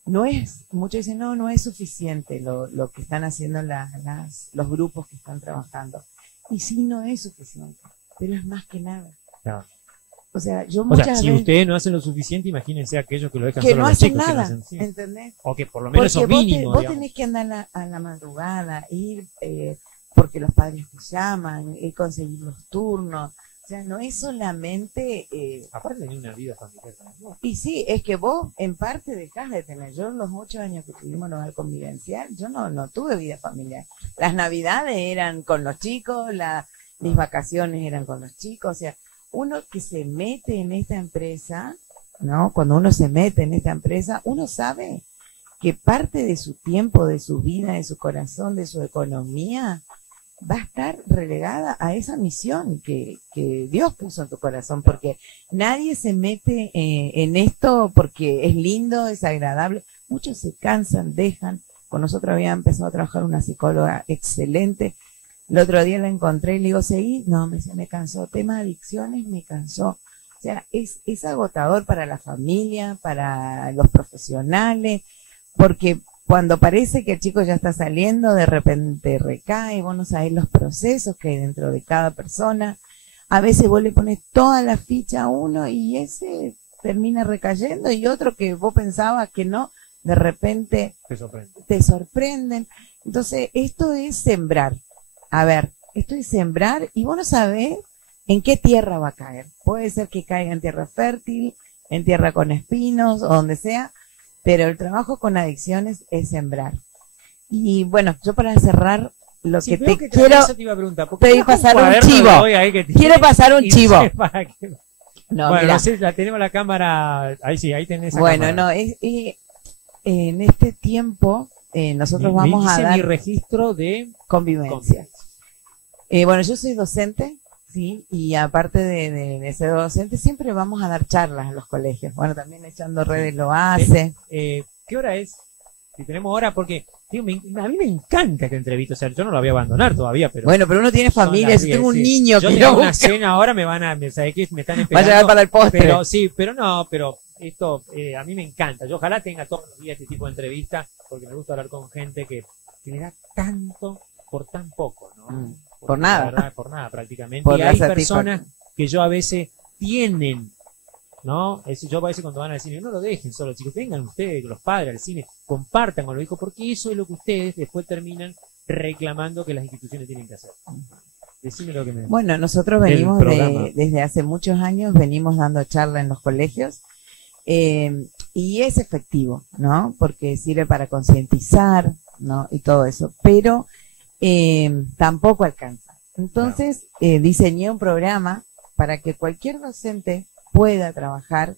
no es, muchos dicen, no es suficiente lo que están haciendo los grupos que están trabajando. Y sí, no es suficiente, pero es más que nada. No. O sea, yo O sea, muchas si veces ustedes no hacen lo suficiente, imagínense aquellos que lo dejan que solo no a los hacen chicos. nada, Que no hacen, sí. ¿entendés? O que por lo menos Porque eso mínimo. vos digamos. tenés que andar a la madrugada, ir porque los padres te llaman, conseguir los turnos. O sea, no es solamente... Aparte de una vida familiar. ¿No? Y sí, es que vos en parte dejás de tener. Yo los 8 años que tuvimos en hogar convivencial, yo no tuve vida familiar. Las navidades eran con los chicos, mis vacaciones eran con los chicos. O sea, uno que se mete en esta empresa, ¿no? Cuando uno se mete en esta empresa, uno sabe que parte de su tiempo, de su vida, de su corazón, de su economía, va a estar relegada a esa misión que Dios puso en tu corazón, porque nadie se mete en esto porque es lindo, es agradable. Muchos se cansan, dejan. Con nosotros había empezado a trabajar una psicóloga excelente. El otro día la encontré y le digo, ¿seguí? No, me cansó. Tema de adicciones, me cansó. O sea, es agotador para la familia, para los profesionales, porque cuando parece que el chico ya está saliendo, de repente recae, vos no sabés los procesos que hay dentro de cada persona. A veces vos le pones toda la ficha a uno y ese termina recayendo, y otro que vos pensabas que no, de repente te sorprenden. Entonces, esto es sembrar. A ver, esto es sembrar y vos no sabés en qué tierra va a caer. Puede ser que caiga en tierra fértil, en tierra con espinos o donde sea, pero el trabajo con adicciones es sembrar. Y bueno, yo para cerrar, lo que te quiero pedir pasar un chivo. Quiero pasar un chivo. No, bueno, no sé, la tenemos la cámara, ahí sí, ahí tenés esa bueno, cámara. No, en este tiempo nosotros vamos a dar mi registro de convivencia. Bueno, yo soy docente, sí, y aparte de ser docente, siempre vamos a dar charlas en los colegios. Bueno, también Echando Redes lo hace. ¿Qué hora es? Si tenemos hora, porque digo, a mí me encanta esta entrevista, o sea, yo no la voy a abandonar todavía, pero... Bueno, pero uno tiene familia, yo tengo un niño yo que tengo una cena ahora, me ¿sabes qué? Me están esperando. Va a llegar para el postre. Pero sí, pero esto a mí me encanta. Yo ojalá tenga todos los días este tipo de entrevistas, porque me gusta hablar con gente que me da tanto por tan poco, ¿no? Por nada. La verdad, por nada prácticamente. Por y hay personas que yo a veces tienen, ¿no? Yo a veces cuando van al cine, no lo dejen solo, chicos, vengan ustedes, los padres al cine, compartan con los hijos, porque eso es lo que ustedes después terminan reclamando que las instituciones tienen que hacer. Decime lo que me... Bueno, nosotros venimos desde hace muchos años, venimos dando charlas en los colegios, y es efectivo, ¿no? Porque sirve para concientizar, ¿no? Y todo eso, pero tampoco alcanza. Entonces, diseñé un programa para que cualquier docente pueda trabajar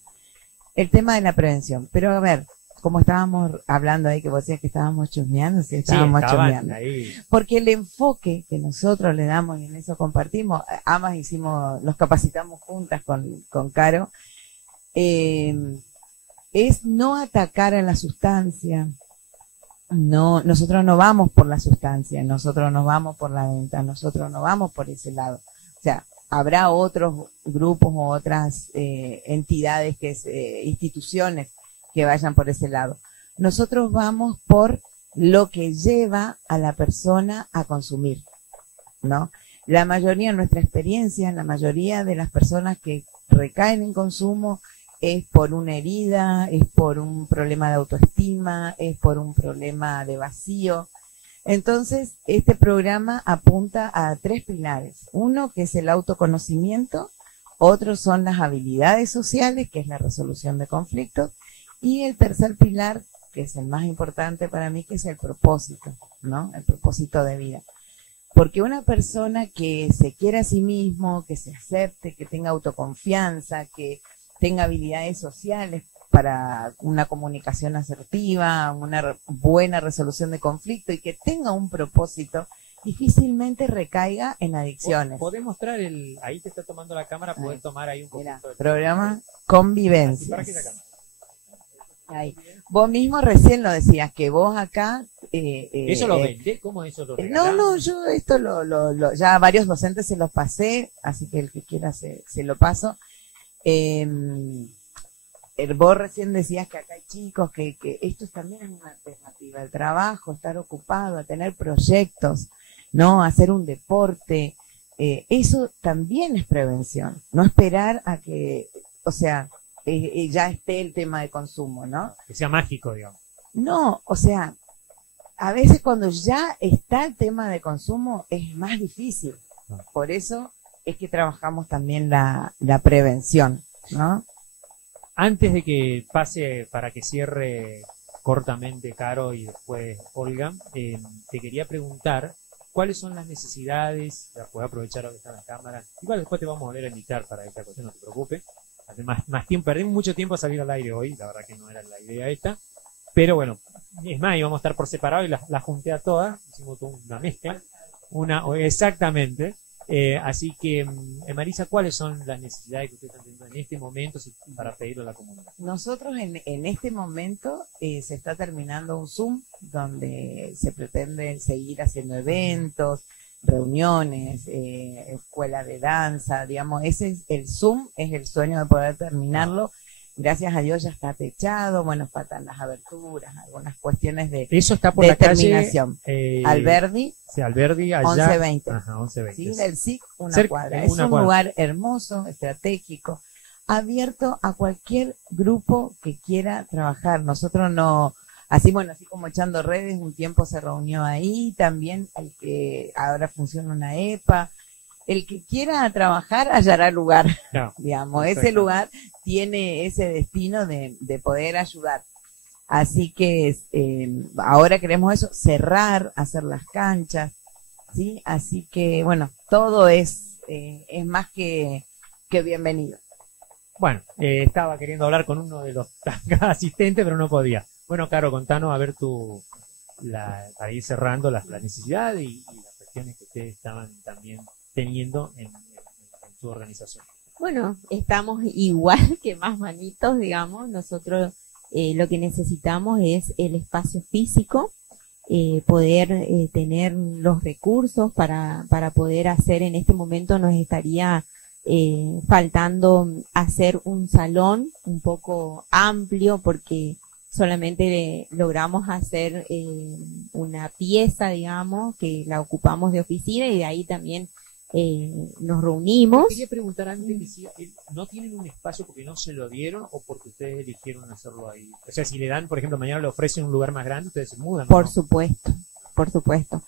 el tema de la prevención. Pero a ver, como estábamos hablando ahí, que vos decías que estábamos chusmeando, sí, estábamos estaban chusmeando. ahí. Porque el enfoque que nosotros le damos y en eso compartimos, ambas nos capacitamos juntas con Caro, es no atacar a la sustancia. No, nosotros no vamos por la sustancia, nosotros no vamos por la venta, nosotros no vamos por ese lado. O sea, habrá otros grupos o otras entidades, instituciones que vayan por ese lado. Nosotros vamos por lo que lleva a la persona a consumir, ¿no? La mayoría, nuestra experiencia, la mayoría de las personas que recaen en consumo es por una herida, es por un problema de autoestima, es por un problema de vacío. Entonces, este programa apunta a 3 pilares. Uno, que es el autoconocimiento, otro son las habilidades sociales, que es la resolución de conflictos, y el tercer pilar, que es el más importante para mí, que es el propósito, ¿no? El propósito de vida. Porque una persona que se quiere a sí mismo, que se acepte, que tenga autoconfianza, que tenga habilidades sociales para una comunicación asertiva, una buena resolución de conflicto y que tenga un propósito, difícilmente recaiga en adicciones. ¿Podés mostrar ahí te está tomando la cámara, podés tomar ahí un poquito de programa Convivencias. ¿Para qué la cámara? Ahí. Vos mismo recién lo decías, que vos acá... ¿Eso lo vendés? ¿Cómo eso lo regalás? No, yo esto ya a varios docentes se los pasé, así que el que quiera se lo paso. Vos recién decías que acá hay chicos, que esto también es una alternativa, el trabajo, estar ocupado, a tener proyectos, ¿no? Hacer un deporte, eso también es prevención, no esperar a que, o sea, ya esté el tema de consumo, ¿no? Que sea mágico, digamos. No, o sea, a veces cuando ya está el tema de consumo es más difícil, por eso es que trabajamos también la prevención, ¿no? Antes de que pase para que cierre cortamente Caro y después Olga, te quería preguntar cuáles son las necesidades, ya puedo aprovechar ahora que está en la cámara, igual después te vamos a volver a invitar para esta cuestión, no te preocupes, más tiempo, perdimos mucho tiempo a salir al aire hoy, la verdad que no era la idea esta, pero bueno, es más, íbamos a estar por separado y la junté a todas, hicimos toda una mezcla, exactamente. Así que, Marisa, ¿cuáles son las necesidades que ustedes están teniendo en este momento para pedirlo a la comunidad? Nosotros en este momento se está terminando un Zoom donde se pretende seguir haciendo eventos, reuniones, escuela de danza, digamos, el Zoom es el sueño de poder terminarlo. Gracias a Dios ya está techado, bueno, faltan las aberturas, algunas cuestiones de eso está por la terminación. Calle, Alberdi, sí, Alberdi, allá, 1120. Ajá, 1120. ¿Sí? Del SIC, Cerca, cuadra. Es un lugar hermoso, estratégico, abierto a cualquier grupo que quiera trabajar. Nosotros no, así como echando redes, un tiempo se reunió ahí, también el que ahora funciona una EPA. El que quiera trabajar hallará lugar, no, digamos, ese lugar tiene ese destino de poder ayudar. Así que ahora queremos eso, cerrar, hacer las canchas, ¿sí? Así que, bueno, todo es más que bienvenido. Bueno, estaba queriendo hablar con uno de los asistentes, pero no podía. Bueno, Caro, contanos a ver para ir cerrando la necesidad y las cuestiones que ustedes estaban también teniendo en su organización. Bueno, estamos igual que más manitos, digamos. Nosotros lo que necesitamos es el espacio físico, poder tener los recursos para poder hacer. En este momento nos estaría faltando hacer un salón un poco amplio porque solamente logramos hacer una pieza, digamos, que la ocupamos de oficina y de ahí también nos reunimos. Quería preguntar antes, ¿no tienen un espacio porque no se lo dieron o porque ustedes eligieron hacerlo ahí? O sea, si le dan, por ejemplo, mañana le ofrecen un lugar más grande, ustedes se mudan. Por supuesto, por supuesto.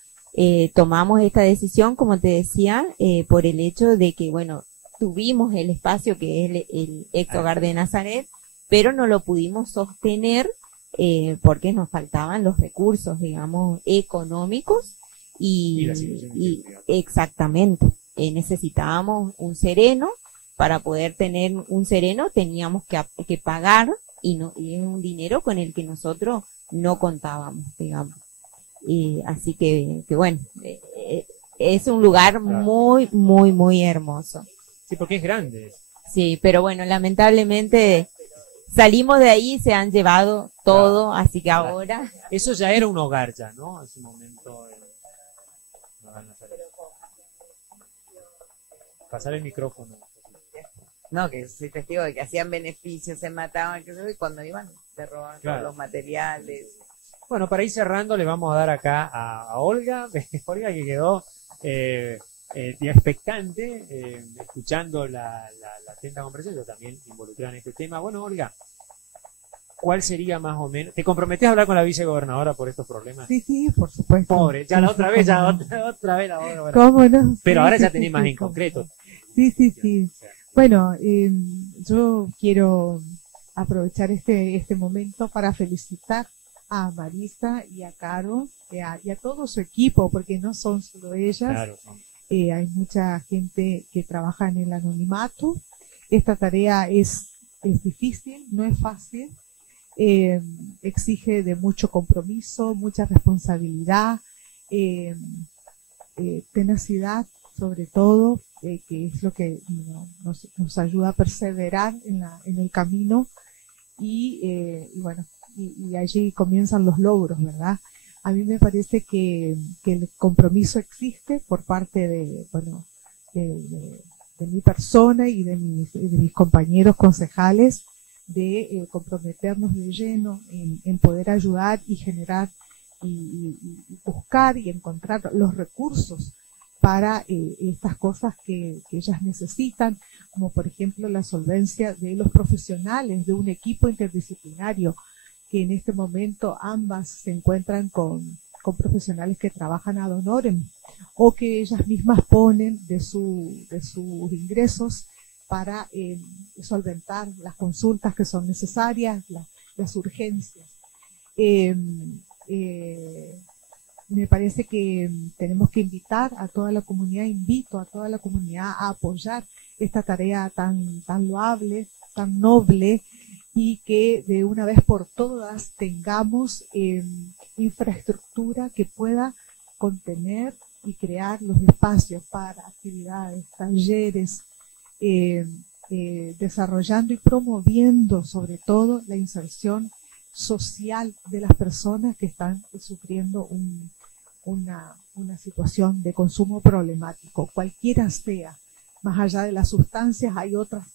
Tomamos esta decisión, como te decía, por el hecho de que, bueno, tuvimos el espacio que es el ex hogar de Nazaret, pero no lo pudimos sostener porque nos faltaban los recursos, digamos, económicos y exactamente, necesitábamos un sereno. Para poder tener un sereno teníamos que pagar y es un dinero con el que nosotros no contábamos, digamos. Así que bueno, es un lugar muy, muy, muy hermoso. Sí, porque es grande. Sí, pero bueno, lamentablemente salimos de ahí y se han llevado todo, así que ahora... Eso ya era un hogar ya, ¿no? En su momento. Pasar el micrófono. No, que soy testigo de que hacían beneficios, se mataban, que y cuando iban se robaban todos los materiales. Bueno, para ir cerrando, le vamos a dar acá a Olga, Olga que quedó expectante, escuchando la atenta conversación, yo también involucrada en este tema. Bueno, Olga, ¿cuál sería más o menos? ¿Te comprometes a hablar con la vicegobernadora por estos problemas? Sí, por supuesto. Pobre, ya la otra vez, otra vez la otra. ¿Cómo no? Pero Sí, ahora ya sí, tenés sí, más sí, en concreto. Sí. Bueno, yo quiero aprovechar este momento para felicitar a Marisa y a Caro y a todo su equipo, porque no son solo ellas. Claro. Hay mucha gente que trabaja en el anonimato. Esta tarea es difícil, no es fácil. Exige de mucho compromiso, mucha responsabilidad, tenacidad sobre todo, que es lo que nos ayuda a perseverar en el camino y bueno, y allí comienzan los logros, ¿verdad? A mí me parece que el compromiso existe por parte de mi persona y de mis compañeros concejales, de comprometernos de lleno en poder ayudar y generar y buscar y encontrar los recursos para estas cosas que ellas necesitan, como por ejemplo la solvencia de los profesionales de un equipo interdisciplinario, que en este momento ambas se encuentran con profesionales que trabajan ad honorem o que ellas mismas ponen de sus ingresos para solventar las consultas que son necesarias, las urgencias. Me parece que tenemos que invitar a toda la comunidad, invito a toda la comunidad a apoyar esta tarea tan loable, tan noble, y que de una vez por todas tengamos infraestructura que pueda contener y crear los espacios para actividades, talleres, desarrollando y promoviendo sobre todo la inserción social de las personas que están sufriendo una situación de consumo problemático, cualquiera sea. Más allá de las sustancias hay otras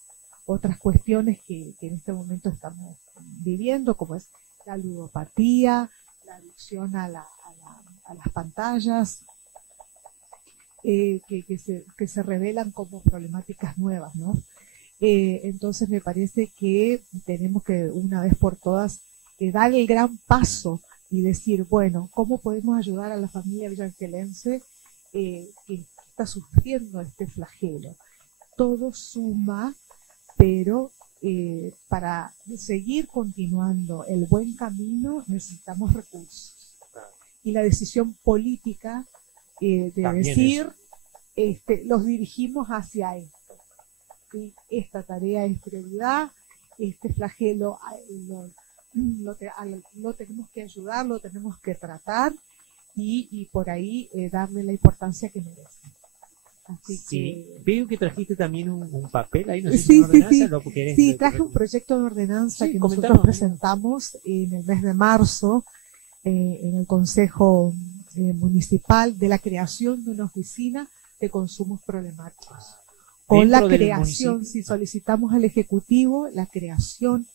cuestiones que en este momento estamos viviendo, como es la ludopatía, la adicción a las pantallas, que se revelan como problemáticas nuevas, ¿no? Entonces me parece que tenemos que una vez por todas dar el gran paso y decir, bueno, ¿cómo podemos ayudar a la familia villangelense que está sufriendo este flagelo? Todo suma, pero para seguir continuando el buen camino necesitamos recursos. Y la decisión política de también decir, los dirigimos hacia esto. ¿Sí? Esta tarea es prioridad, este flagelo lo tenemos que ayudar, lo tenemos que tratar y por ahí darle la importancia que merece. Así Sí, que... veo que trajiste también un papel ahí, no sé si una ordenanza, Sí, traje un proyecto de ordenanza que nosotros comentamos. presentamos en el mes de marzo en el Consejo Municipal, de la creación de una oficina de consumos problemáticos. Con la creación, si solicitamos al Ejecutivo la creación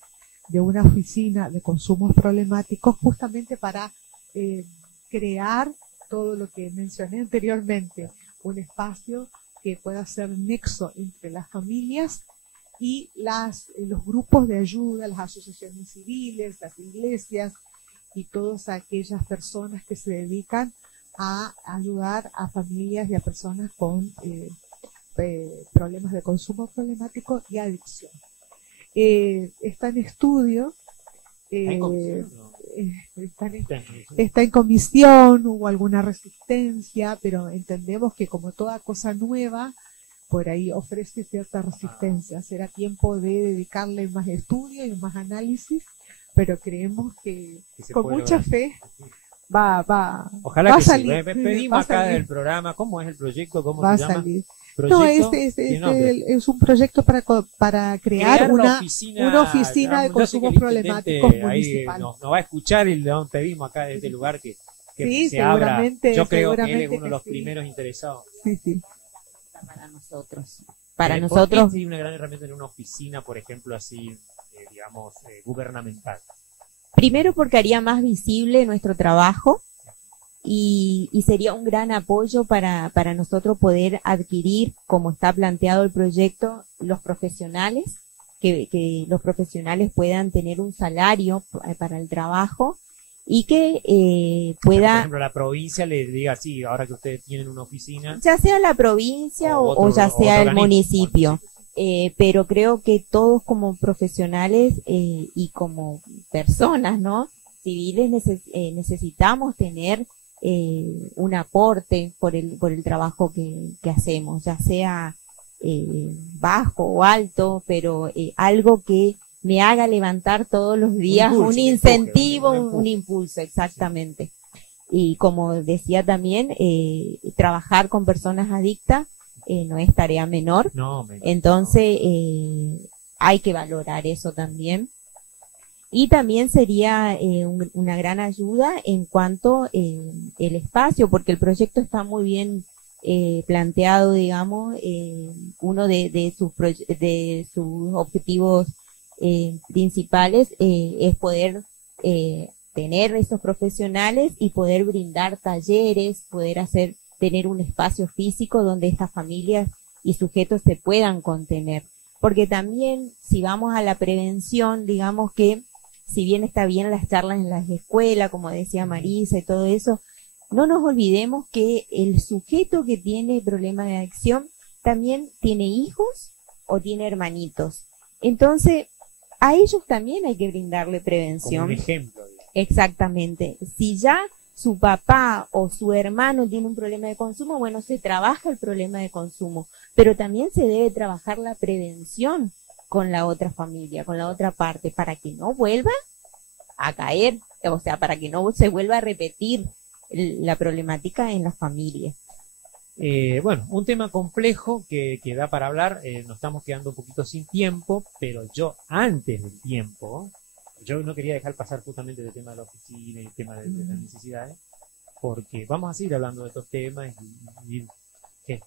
de una oficina de consumos problemáticos, justamente para crear todo lo que mencioné anteriormente, un espacio que pueda ser nexo entre las familias y los grupos de ayuda, las asociaciones civiles, las iglesias y todas aquellas personas que se dedican a ayudar a familias y a personas con problemas de consumo problemático y adicción. Está en estudio, está en comisión, hubo alguna resistencia, pero entendemos que como toda cosa nueva, por ahí ofrece cierta resistencia. Será tiempo de dedicarle más estudio y más análisis, pero creemos que con mucha fe ojalá va que a salir. Sí. Pedimos acá del programa, ¿cómo es el proyecto? ¿Cómo va se a llama? salir. ¿Proyecto? No, es un proyecto para crear una oficina de consumos problemáticos municipal. Nos va a escuchar y le pedimos acá de este lugar que sí, se abra. Yo creo que él es uno de los sí. primeros interesados. Sí. Para nosotros. ¿Por qué sería una gran herramienta en una oficina, por ejemplo, así, digamos, gubernamental? Primero porque haría más visible nuestro trabajo y sería un gran apoyo para nosotros poder adquirir, como está planteado el proyecto, los profesionales, que los profesionales puedan tener un salario para el trabajo y que pueda... Por ejemplo, la provincia le diga, sí, ahora que ustedes tienen una oficina... Ya sea la provincia o ya sea el municipio. Pero creo que todos como profesionales y como personas, ¿no? Civiles necesitamos tener un aporte por el trabajo que hacemos, ya sea bajo o alto, pero algo que me haga levantar todos los días un incentivo, un impulso, exactamente. Y como decía también, trabajar con personas adictas no es tarea menor. Entonces, hay que valorar eso también. Y también sería una gran ayuda en cuanto el espacio, porque el proyecto está muy bien planteado, digamos. Uno de sus objetivos principales es poder tener esos profesionales y poder brindar talleres, tener un espacio físico donde estas familias y sujetos se puedan contener. Porque también, si vamos a la prevención, digamos que, si bien está bien las charlas en las escuelas, como decía Marisa y todo eso, no nos olvidemos que el sujeto que tiene problemas de adicción también tiene hijos o tiene hermanitos. Entonces, a ellos también hay que brindarle prevención. Como un ejemplo. Exactamente. Si ya su papá o su hermano tiene un problema de consumo, bueno, se trabaja el problema de consumo, pero también se debe trabajar la prevención con la otra familia, con la otra parte, para que no vuelva a caer, o sea, para que no se vuelva a repetir la problemática en las familias. Bueno, un tema complejo que da para hablar, nos estamos quedando un poquito sin tiempo, pero yo antes del tiempo, yo no quería dejar pasar justamente el tema de la oficina y el tema de las necesidades, porque vamos a seguir hablando de estos temas y ir,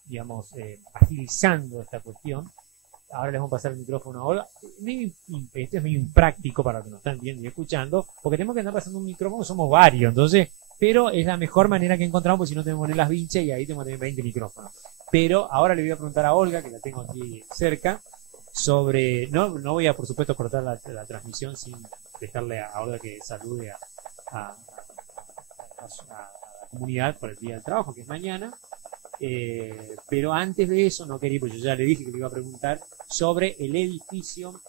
digamos, agilizando esta cuestión. Ahora les vamos a pasar el micrófono a Olga. Esto es medio impráctico para los que nos están viendo y escuchando, porque tenemos que andar pasando un micrófono, somos varios, entonces, pero es la mejor manera que encontramos, porque si no tenemos que poner las vinchas y ahí tenemos que tener 20 micrófonos. Pero ahora le voy a preguntar a Olga, que la tengo aquí cerca, sobre, no voy a por supuesto cortar la transmisión sin dejarle a Olga que salude a la comunidad por el Día del Trabajo, que es mañana. Pero antes de eso, no quería, porque yo ya le dije que le iba a preguntar sobre el edificio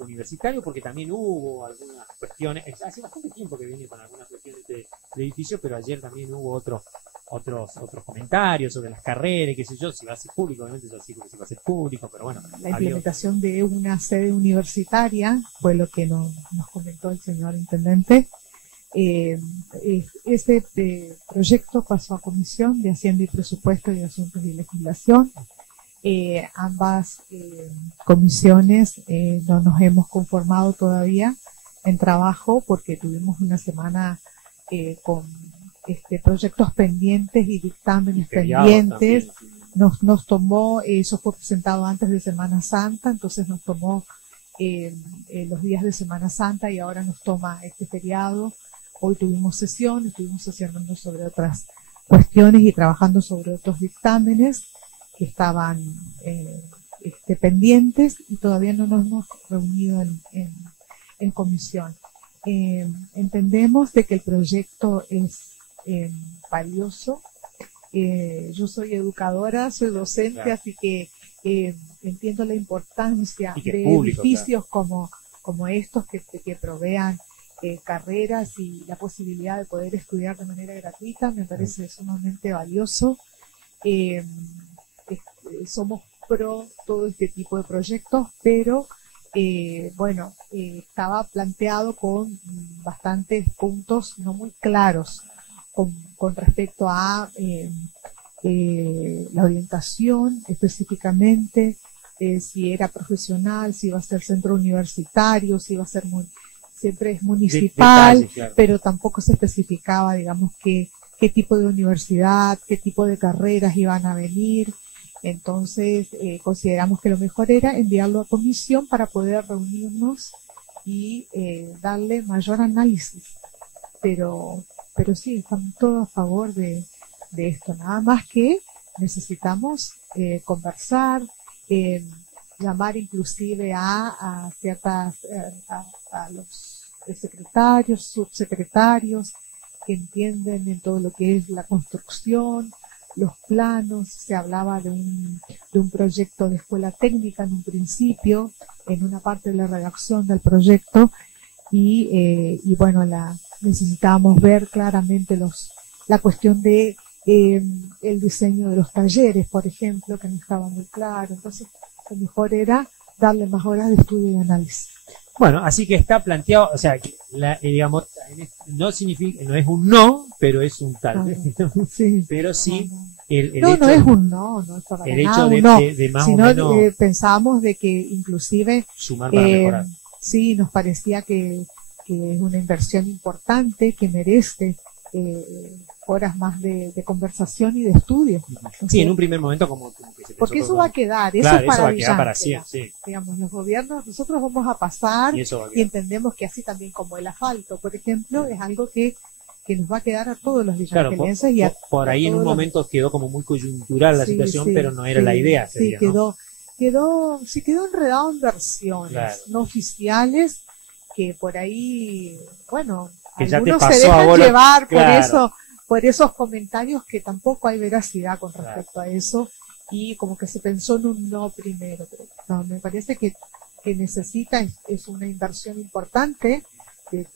universitario, porque también hubo algunas cuestiones, hace bastante tiempo que viene con algunas cuestiones del edificio, pero ayer también hubo otros comentarios sobre las carreras, qué sé yo, si va a ser público, obviamente yo sí creo que sí va a ser público, pero bueno. La implementación de una sede universitaria fue lo que nos comentó el señor intendente. Este proyecto pasó a Comisión de Hacienda y Presupuesto y Asuntos y Legislación. Ambas comisiones no nos hemos conformado todavía en trabajo porque tuvimos una semana con proyectos pendientes y dictámenes pendientes. También, sí. Nos tomó, eso fue presentado antes de Semana Santa, entonces nos tomó los días de Semana Santa y ahora nos toma este feriado. Hoy tuvimos sesión, estuvimos sesionando sobre otras cuestiones y trabajando sobre otros dictámenes que estaban pendientes y todavía no nos hemos reunido en comisión. Entendemos de que el proyecto es valioso. Yo soy educadora, soy docente, claro. Así que entiendo la importancia de público, edificios, claro, como estos que provean carreras y la posibilidad de poder estudiar de manera gratuita. Me parece sumamente valioso. somos pro todo este tipo de proyectos, pero estaba planteado con bastantes puntos no muy claros con respecto a la orientación específicamente, si era profesional, si iba a ser centro universitario, si iba a ser siempre es municipal, Detalle, claro. pero tampoco se especificaba, digamos, qué tipo de universidad, qué tipo de carreras iban a venir. Entonces, consideramos que lo mejor era enviarlo a comisión para poder reunirnos y darle mayor análisis. Pero sí, estamos todos a favor de esto. Nada más que necesitamos conversar, llamar inclusive a ciertas, a los secretarios, subsecretarios, que entienden en todo lo que es la construcción, los planos. Se hablaba de un proyecto de escuela técnica en un principio, en una parte de la redacción del proyecto, y necesitábamos ver claramente la cuestión de el diseño de los talleres, por ejemplo, que no estaba muy claro. Entonces, lo mejor era darle más horas de estudio y análisis. Bueno, así que está planteado, o sea, que digamos, no significa, no es un no, pero es un tal vez. Sí. Pero sí, No. el No, hecho, no es un no, no es para el nada hecho un de, no, de más sino o menos pensábamos de que inclusive sumar para mejorar. sí, nos parecía que es una inversión importante, que merece horas más de conversación y de estudio. Sí, en un primer momento como que se pensó Porque eso todo va a como- quedar, claro, eso es para va a quedar para Villanquela. siempre, sí. Digamos, los gobiernos, nosotros vamos a pasar Y eso va a y quedar. entendemos que así también como el asfalto, por ejemplo, es algo que nos va a quedar a todos los Claro, villanquelenses y a por ahí en todos un los- momento quedó como muy coyuntural la Sí, situación, sí, pero no era sí, la idea. Sí, Sería, ¿no? quedó enredado en versiones Claro. no oficiales que por ahí, bueno, Que ya te algunos pasó se a dejan vos lo- llevar claro. por esos comentarios que tampoco hay veracidad con Claro. respecto a eso, y como que se pensó en un no primero. Pero no, me parece que necesita, es una inversión importante que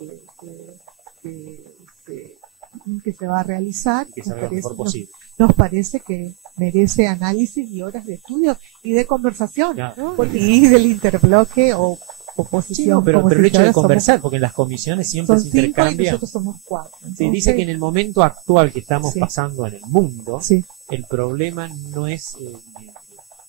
se va a realizar. Y que salga lo mejor posible. Nos parece que merece análisis y horas de estudio y de conversación, Claro. porque y del interbloque o oposición. Sí, no, pero como el si hecho de ahora somos- conversar, porque en las comisiones siempre son se 5 y intercambian. nosotros somos 4. Se dice que en el momento actual que estamos Sí. pasando en el mundo, Sí, el problema no es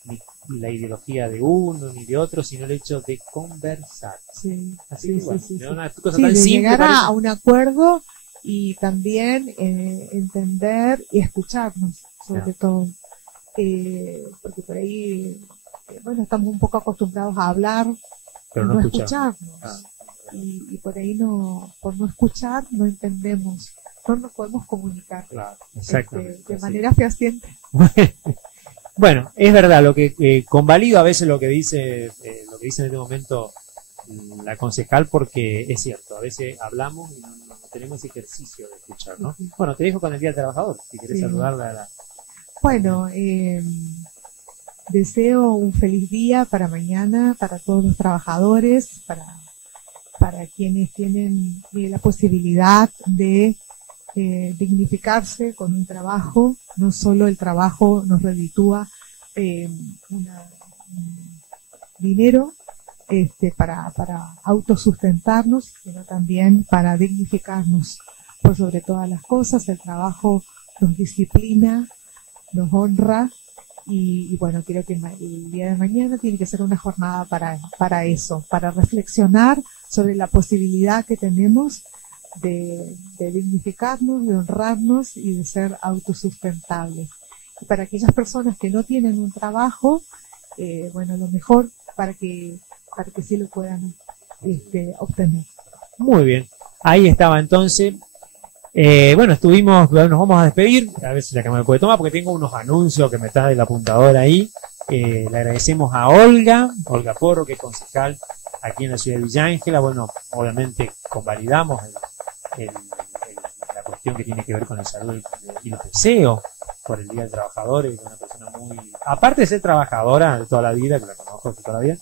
ni la ideología de uno ni de otro, sino el hecho de conversar. sí, Así sí, que bueno, sí, sí, es sí. una cosa Sí, tan de simple. llegar parece. a un acuerdo y también entender y escucharnos, sobre Claro. todo. Porque por ahí, bueno, estamos un poco acostumbrados a hablar, Pero y no escuchamos. escucharnos. Ah. Y por ahí por no escuchar, no entendemos, no nos podemos comunicar Claro, exactamente. de así. manera fehaciente. Bueno, es verdad, lo que convalido a veces lo que dice en este momento la concejal, porque es cierto, a veces hablamos y no tenemos ese ejercicio de escuchar, ¿no? Ujú. Bueno, te dejo con el Día del Trabajador, si querés Sí. saludarla a la... Bueno, deseo un feliz día para mañana, para todos los trabajadores, para quienes tienen la posibilidad de dignificarse con un trabajo. No solo el trabajo nos reditúa un dinero para autosustentarnos, sino también para dignificarnos. Por sobre todas las cosas, el trabajo nos disciplina, nos honra, y bueno, creo que el día de mañana tiene que ser una jornada para eso, para reflexionar sobre la posibilidad que tenemos de dignificarnos, de honrarnos y de ser autosustentables. Y para aquellas personas que no tienen un trabajo, bueno, lo mejor para que sí lo puedan obtener. Muy bien, ahí estaba entonces. Bueno, nos vamos a despedir, a ver si la cámara puede tomar, porque tengo unos anuncios que me está de la apuntadora ahí. Le agradecemos a Olga Porro, que es concejal aquí en la ciudad de Villa Ángela. Bueno, obviamente convalidamos la cuestión que tiene que ver con la salud y los deseos por el Día del Trabajador. Es una persona muy, aparte de ser trabajadora de toda la vida, que la conozco de toda la vida,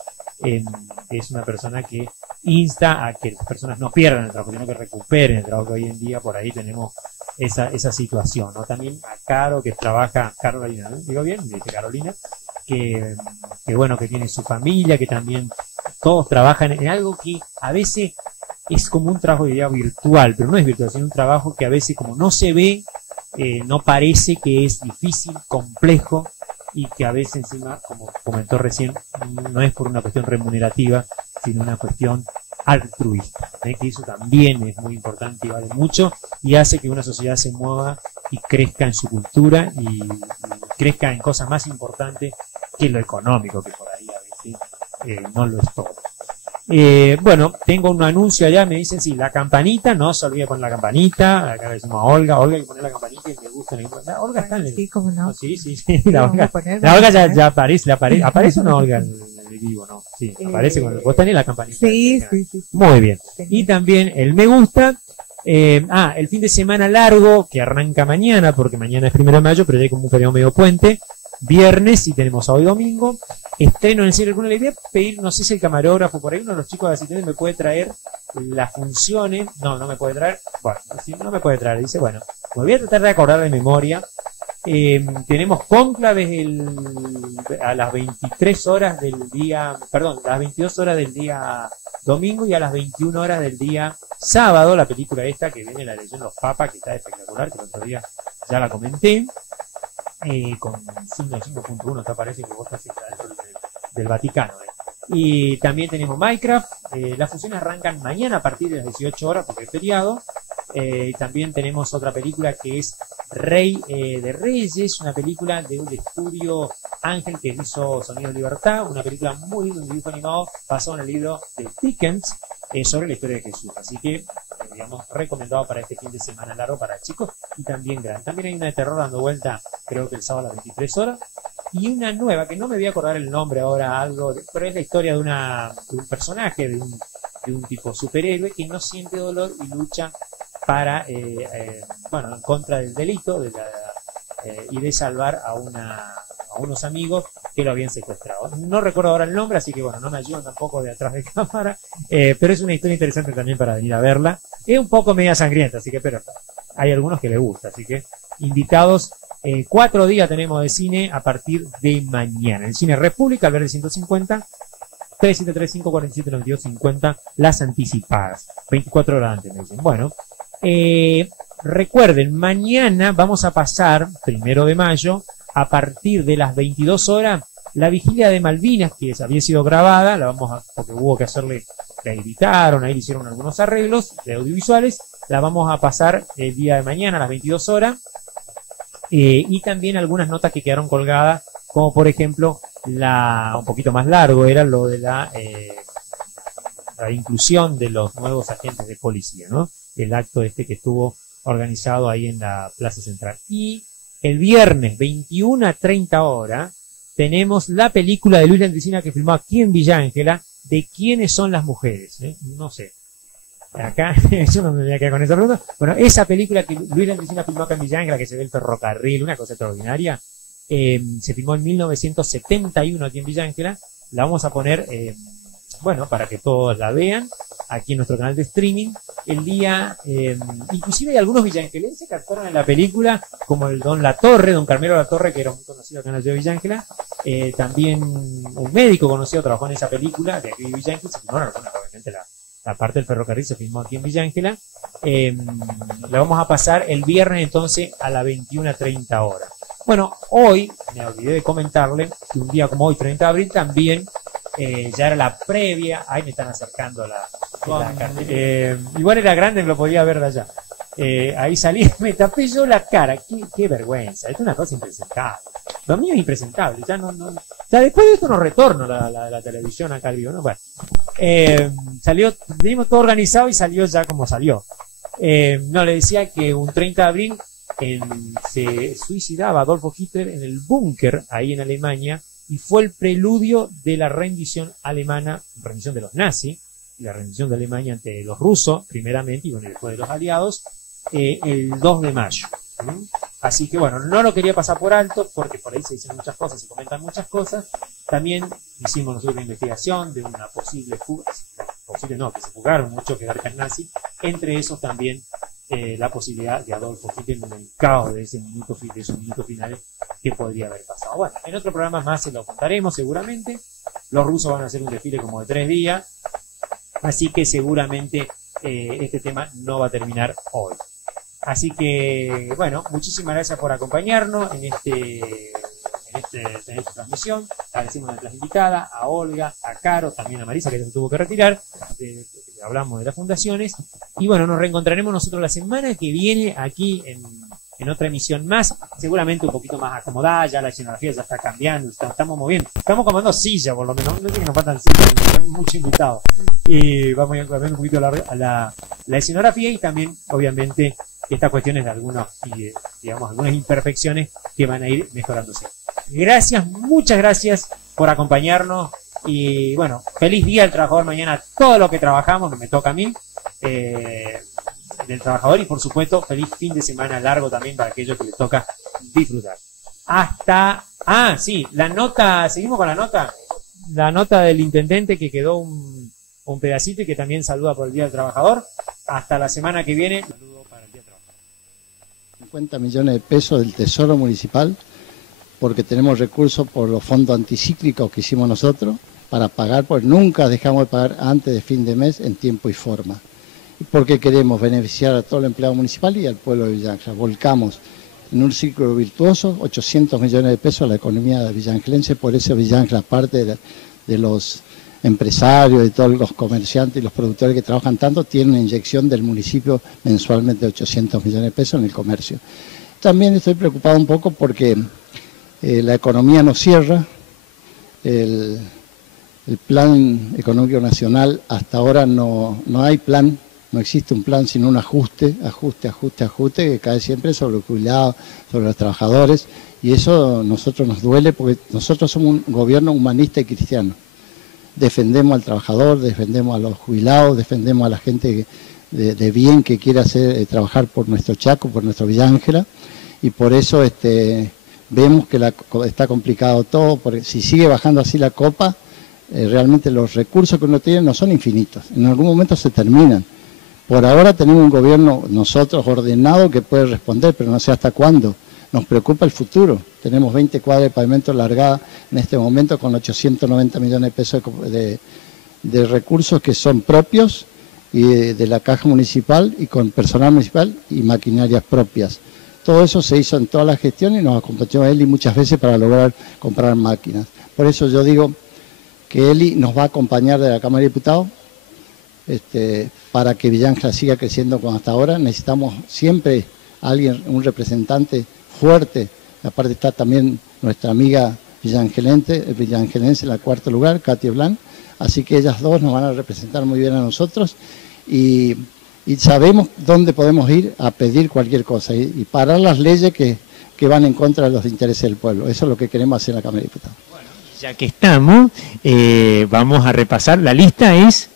es una persona que insta a que las personas no pierdan el trabajo, sino que recuperen el trabajo, que hoy en día por ahí tenemos esa situación, ¿no? También a Caro, que trabaja, Carolina, ¿no? ¿Digo bien? Dice Carolina, que bueno, que tiene su familia, que también todos trabajan en algo que a veces es como un trabajo, diría, virtual, pero no es virtual, sino un trabajo que a veces como no se ve, no parece, que es difícil, complejo, y que a veces encima, como comentó recién, no es por una cuestión remunerativa, sino una cuestión altruista, que eso también es muy importante y vale mucho, y hace que una sociedad se mueva y crezca en su cultura y crezca en cosas más importantes que lo económico, que por ahí a veces no lo es todo. Bueno, tengo un anuncio allá, me dicen, sí, la campanita, no se olvide poner la campanita, acá le decimos a Olga hay que poner la campanita y me gusta. Olga está en el... Sí, cómo no. Sí, la Olga ya aparece una Olga en el vivo, ¿no? Sí, aparece cuando vos tenés la campanita. Sí. Muy bien. Y también el me gusta. El fin de semana largo, que arranca mañana, porque mañana es 1 de mayo, pero ya hay como un feriado medio puente. Viernes, y tenemos sábado y domingo. Estreno en el cine. Le voy a pedir, no sé si el camarógrafo por ahí, uno de los chicos de asistentes me puede traer las funciones. No me puede traer. Bueno, si no me puede traer, dice, bueno, me voy a tratar de acordar de memoria. Tenemos cónclaves a las 23 horas del día, perdón, a las 22 horas del día domingo y a las 21 horas del día sábado, la película esta que viene, la leyenda Los Papas, que está espectacular, que el otro día ya la comenté, con signo de 5.1, te parece que vos estás dentro del Vaticano. Y también tenemos Minecraft, las funciones arrancan mañana a partir de las 18 horas porque es feriado. También tenemos otra película que es Rey de Reyes, una película de un estudio Ángel que hizo Sonido Libertad, una película muy linda, un dibujo animado basado en el libro de Dickens sobre la historia de Jesús. Así que, digamos, recomendado para este fin de semana largo para chicos y también grandes. También hay una de terror dando vuelta, creo que el sábado a las 23 horas. Y una nueva, que no me voy a acordar el nombre ahora, pero es la historia de un personaje, de un tipo superhéroe que no siente dolor y lucha para, en contra del delito y de salvar a unos amigos que lo habían secuestrado. No recuerdo ahora el nombre, así que bueno, no me ayudan tampoco de atrás de cámara, pero es una historia interesante también para venir a verla. Es un poco media sangrienta, así que, pero hay algunos que les gusta, así que invitados. 4 días tenemos de cine a partir de mañana. El Cine República, Alberdi 150, 3735-4792-50, las anticipadas. 24 horas antes, me dicen. Bueno, recuerden, mañana vamos a pasar, 1 de mayo, a partir de las 22 horas, la vigilia de Malvinas, que había sido grabada, porque hubo que hacerle, la editaron, ahí le hicieron algunos arreglos de audiovisuales, la vamos a pasar el día de mañana a las 22 horas. Y también algunas notas que quedaron colgadas, como por ejemplo, un poquito más largo, era lo de la inclusión de los nuevos agentes de policía, ¿no? El acto que estuvo organizado ahí en la Plaza Central. Y el viernes, 21 a 30 horas, tenemos la película de Luis Landricina que filmó aquí en Villa Ángela, de quiénes son las mujeres, no sé. Acá, yo no me voy a quedar con esa pregunta. Bueno, esa película que Luis Landricina filmó acá en Villa Ángela, que se ve el ferrocarril, una cosa extraordinaria, se filmó en 1971 aquí en Villa Ángela. La vamos a poner, para que todos la vean, aquí en nuestro canal de streaming. El día, inclusive hay algunos villangelenses que actuaron en la película, como el don Carmelo Latorre, que era muy conocido acá en la ciudad de Villa Ángela. También un médico conocido trabajó en esa película, de aquí de Villa Ángela. Se filmó obviamente la parte del ferrocarril se filmó aquí en Villa Ángela. La vamos a pasar el viernes entonces a las 21:30 horas. Bueno, hoy me olvidé de comentarle que un día como hoy, 30 de abril, también ya era la previa. Ahí me están acercando la cartera. Igual era grande, me lo podía ver de allá. Ahí salí, me tapé yo la cara. Qué vergüenza, esto es una cosa impresentable. Lo mío es impresentable, ya después de esto no retorno la televisión acá al vivo, ¿no? Bueno, teníamos todo organizado y salió ya como salió. Le decía que un 30 de abril se suicidaba Adolfo Hitler en el búnker ahí en Alemania, y fue el preludio de la rendición alemana, rendición de los nazis, y la rendición de Alemania ante los rusos, primeramente, y después de los aliados, el 2 de mayo. Así que bueno, no lo quería pasar por alto, porque por ahí se dicen muchas cosas, se comentan muchas cosas. También hicimos nosotros una investigación de una posible fuga, que se fugaron muchos jerarcas nazis, entre esos también la posibilidad de Adolfo Hitler en el caos de esos minutos finales qué podría haber pasado. Bueno, en otro programa más se lo contaremos seguramente. Los rusos van a hacer un desfile como de 3 días, así que seguramente este tema no va a terminar hoy. Así que, bueno, muchísimas gracias por acompañarnos en esta transmisión. Agradecemos a nuestras invitadas, a Olga, a Caro, también a Marisa, que se tuvo que retirar. Hablamos de las fundaciones. Y bueno, nos reencontraremos nosotros la semana que viene aquí en otra emisión más, seguramente un poquito más acomodada. Ya la escenografía ya está cambiando, estamos moviendo. Estamos comando silla, por lo menos. No sé que nos faltan sillas, tenemos muchos invitados. Y vamos a cambiar un poquito la escenografía y también, obviamente, estas cuestiones de algunas imperfecciones que van a ir mejorándose. Gracias, muchas gracias por acompañarnos y bueno, feliz día del trabajador mañana, todo lo que trabajamos, que me toca a mí, del trabajador, y por supuesto, feliz fin de semana largo también para aquellos que les toca disfrutar. La nota, seguimos con la nota del intendente que quedó un pedacito y que también saluda por el Día del Trabajador. Hasta la semana que viene. 50 millones de pesos del Tesoro Municipal, porque tenemos recursos por los fondos anticíclicos que hicimos nosotros para pagar, porque nunca dejamos de pagar antes de fin de mes en tiempo y forma. Y porque queremos beneficiar a todo el empleado municipal y al pueblo de Villa Ángela. Volcamos en un círculo virtuoso 800 millones de pesos a la economía villangelense, por eso Villa Ángela, aparte de los empresarios, de todos los comerciantes y los productores que trabajan tanto, tienen una inyección del municipio mensualmente de 800 millones de pesos en el comercio. También estoy preocupado un poco porque la economía no cierra, el plan económico nacional hasta ahora no hay plan, no existe un plan sino un ajuste que cae siempre sobre los jubilados, sobre los trabajadores, y eso a nosotros nos duele porque nosotros somos un gobierno humanista y cristiano. Defendemos al trabajador, defendemos a los jubilados, defendemos a la gente de bien que quiere trabajar por nuestro Chaco, por nuestro Villa Ángela, y por eso vemos que está complicado todo, porque si sigue bajando así la copa, realmente los recursos que uno tiene no son infinitos, en algún momento se terminan. Por ahora tenemos un gobierno nosotros ordenado que puede responder, pero no sé hasta cuándo. Nos preocupa el futuro. Tenemos 20 cuadras de pavimento largadas en este momento con 890 millones de pesos de recursos que son propios y de la caja municipal y con personal municipal y maquinarias propias. Todo eso se hizo en toda la gestión y nos acompañó Eli muchas veces para lograr comprar máquinas. Por eso yo digo que Eli nos va a acompañar de la Cámara de Diputados para que Villa Ángela siga creciendo como hasta ahora. Necesitamos siempre alguien, un representante fuerte. Aparte está también nuestra amiga villangelense en el cuarto lugar, Katia Blanc. Así que ellas dos nos van a representar muy bien a nosotros y sabemos dónde podemos ir a pedir cualquier cosa y parar las leyes que van en contra de los intereses del pueblo. Eso es lo que queremos hacer en la Cámara de Diputados. Bueno, ya que estamos, vamos a repasar. La lista es...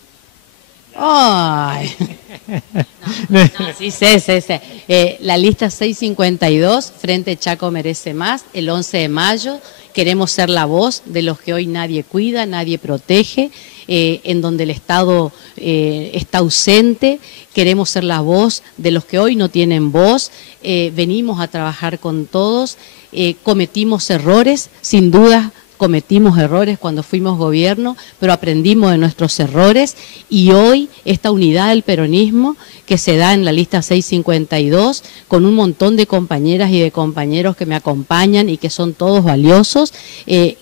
¡Ay! Sí. La lista 652, Frente Chaco Merece Más, el 11 de mayo. Queremos ser la voz de los que hoy nadie cuida, nadie protege, en donde el Estado está ausente. Queremos ser la voz de los que hoy no tienen voz. Venimos a trabajar con todos. Cometimos errores, sin duda. Cometimos errores cuando fuimos gobierno, pero aprendimos de nuestros errores y hoy esta unidad del peronismo que se da en la lista 652 con un montón de compañeras y de compañeros que me acompañan y que son todos valiosos,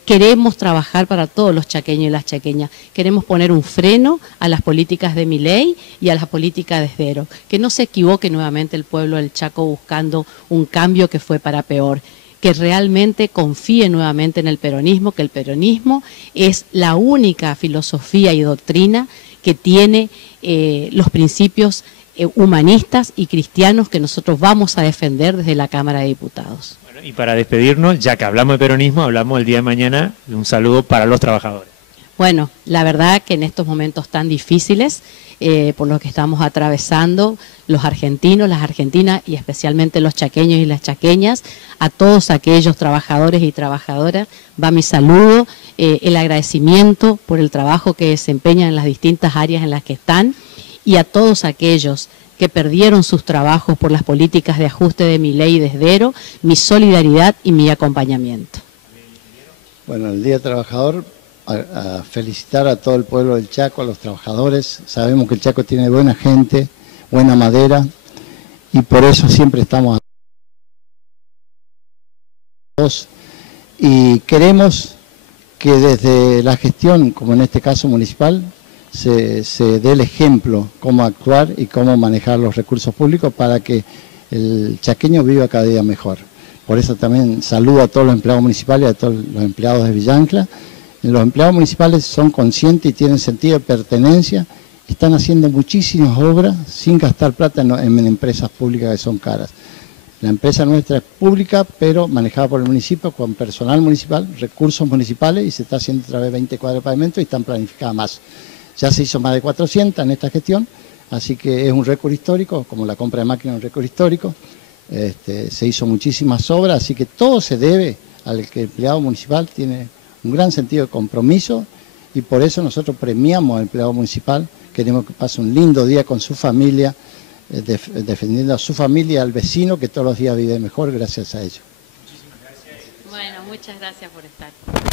queremos trabajar para todos los chaqueños y las chaqueñas. Queremos poner un freno a las políticas de Milei y a las políticas de Esdero. Que no se equivoque nuevamente el pueblo del Chaco buscando un cambio que fue para peor. Que realmente confíe nuevamente en el peronismo, que el peronismo es la única filosofía y doctrina que tiene los principios humanistas y cristianos que nosotros vamos a defender desde la Cámara de Diputados. Bueno, y para despedirnos, ya que hablamos de peronismo, hablamos el día de mañana de un saludo para los trabajadores. Bueno, la verdad que en estos momentos tan difíciles, por los que estamos atravesando, los argentinos, las argentinas y especialmente los chaqueños y las chaqueñas, a todos aquellos trabajadores y trabajadoras, va mi saludo, el agradecimiento por el trabajo que desempeñan en las distintas áreas en las que están y a todos aquellos que perdieron sus trabajos por las políticas de ajuste de Milei y de Esdero, mi solidaridad y mi acompañamiento. Bueno, el Día del Trabajador, a felicitar a todo el pueblo del Chaco, a los trabajadores. Sabemos que el Chaco tiene buena gente, buena madera, y por eso siempre estamos y queremos que desde la gestión, como en este caso municipal, se dé el ejemplo cómo actuar y cómo manejar los recursos públicos para que el chaqueño viva cada día mejor. Por eso también saludo a todos los empleados municipales y a todos los empleados de Villa Ancla. Los empleados municipales son conscientes y tienen sentido de pertenencia, están haciendo muchísimas obras sin gastar plata en empresas públicas que son caras. La empresa nuestra es pública, pero manejada por el municipio, con personal municipal, recursos municipales, y se está haciendo a través de 20 cuadras de pavimento y están planificadas más. Ya se hizo más de 400 en esta gestión, así que es un récord histórico, como la compra de máquinas es un récord histórico. Se hizo muchísimas obras, así que todo se debe al que el empleado municipal tiene un gran sentido de compromiso, y por eso nosotros premiamos al empleado municipal. Queremos que pase un lindo día con su familia, defendiendo a su familia y al vecino que todos los días vive mejor gracias a ello. Bueno, muchas gracias por estar.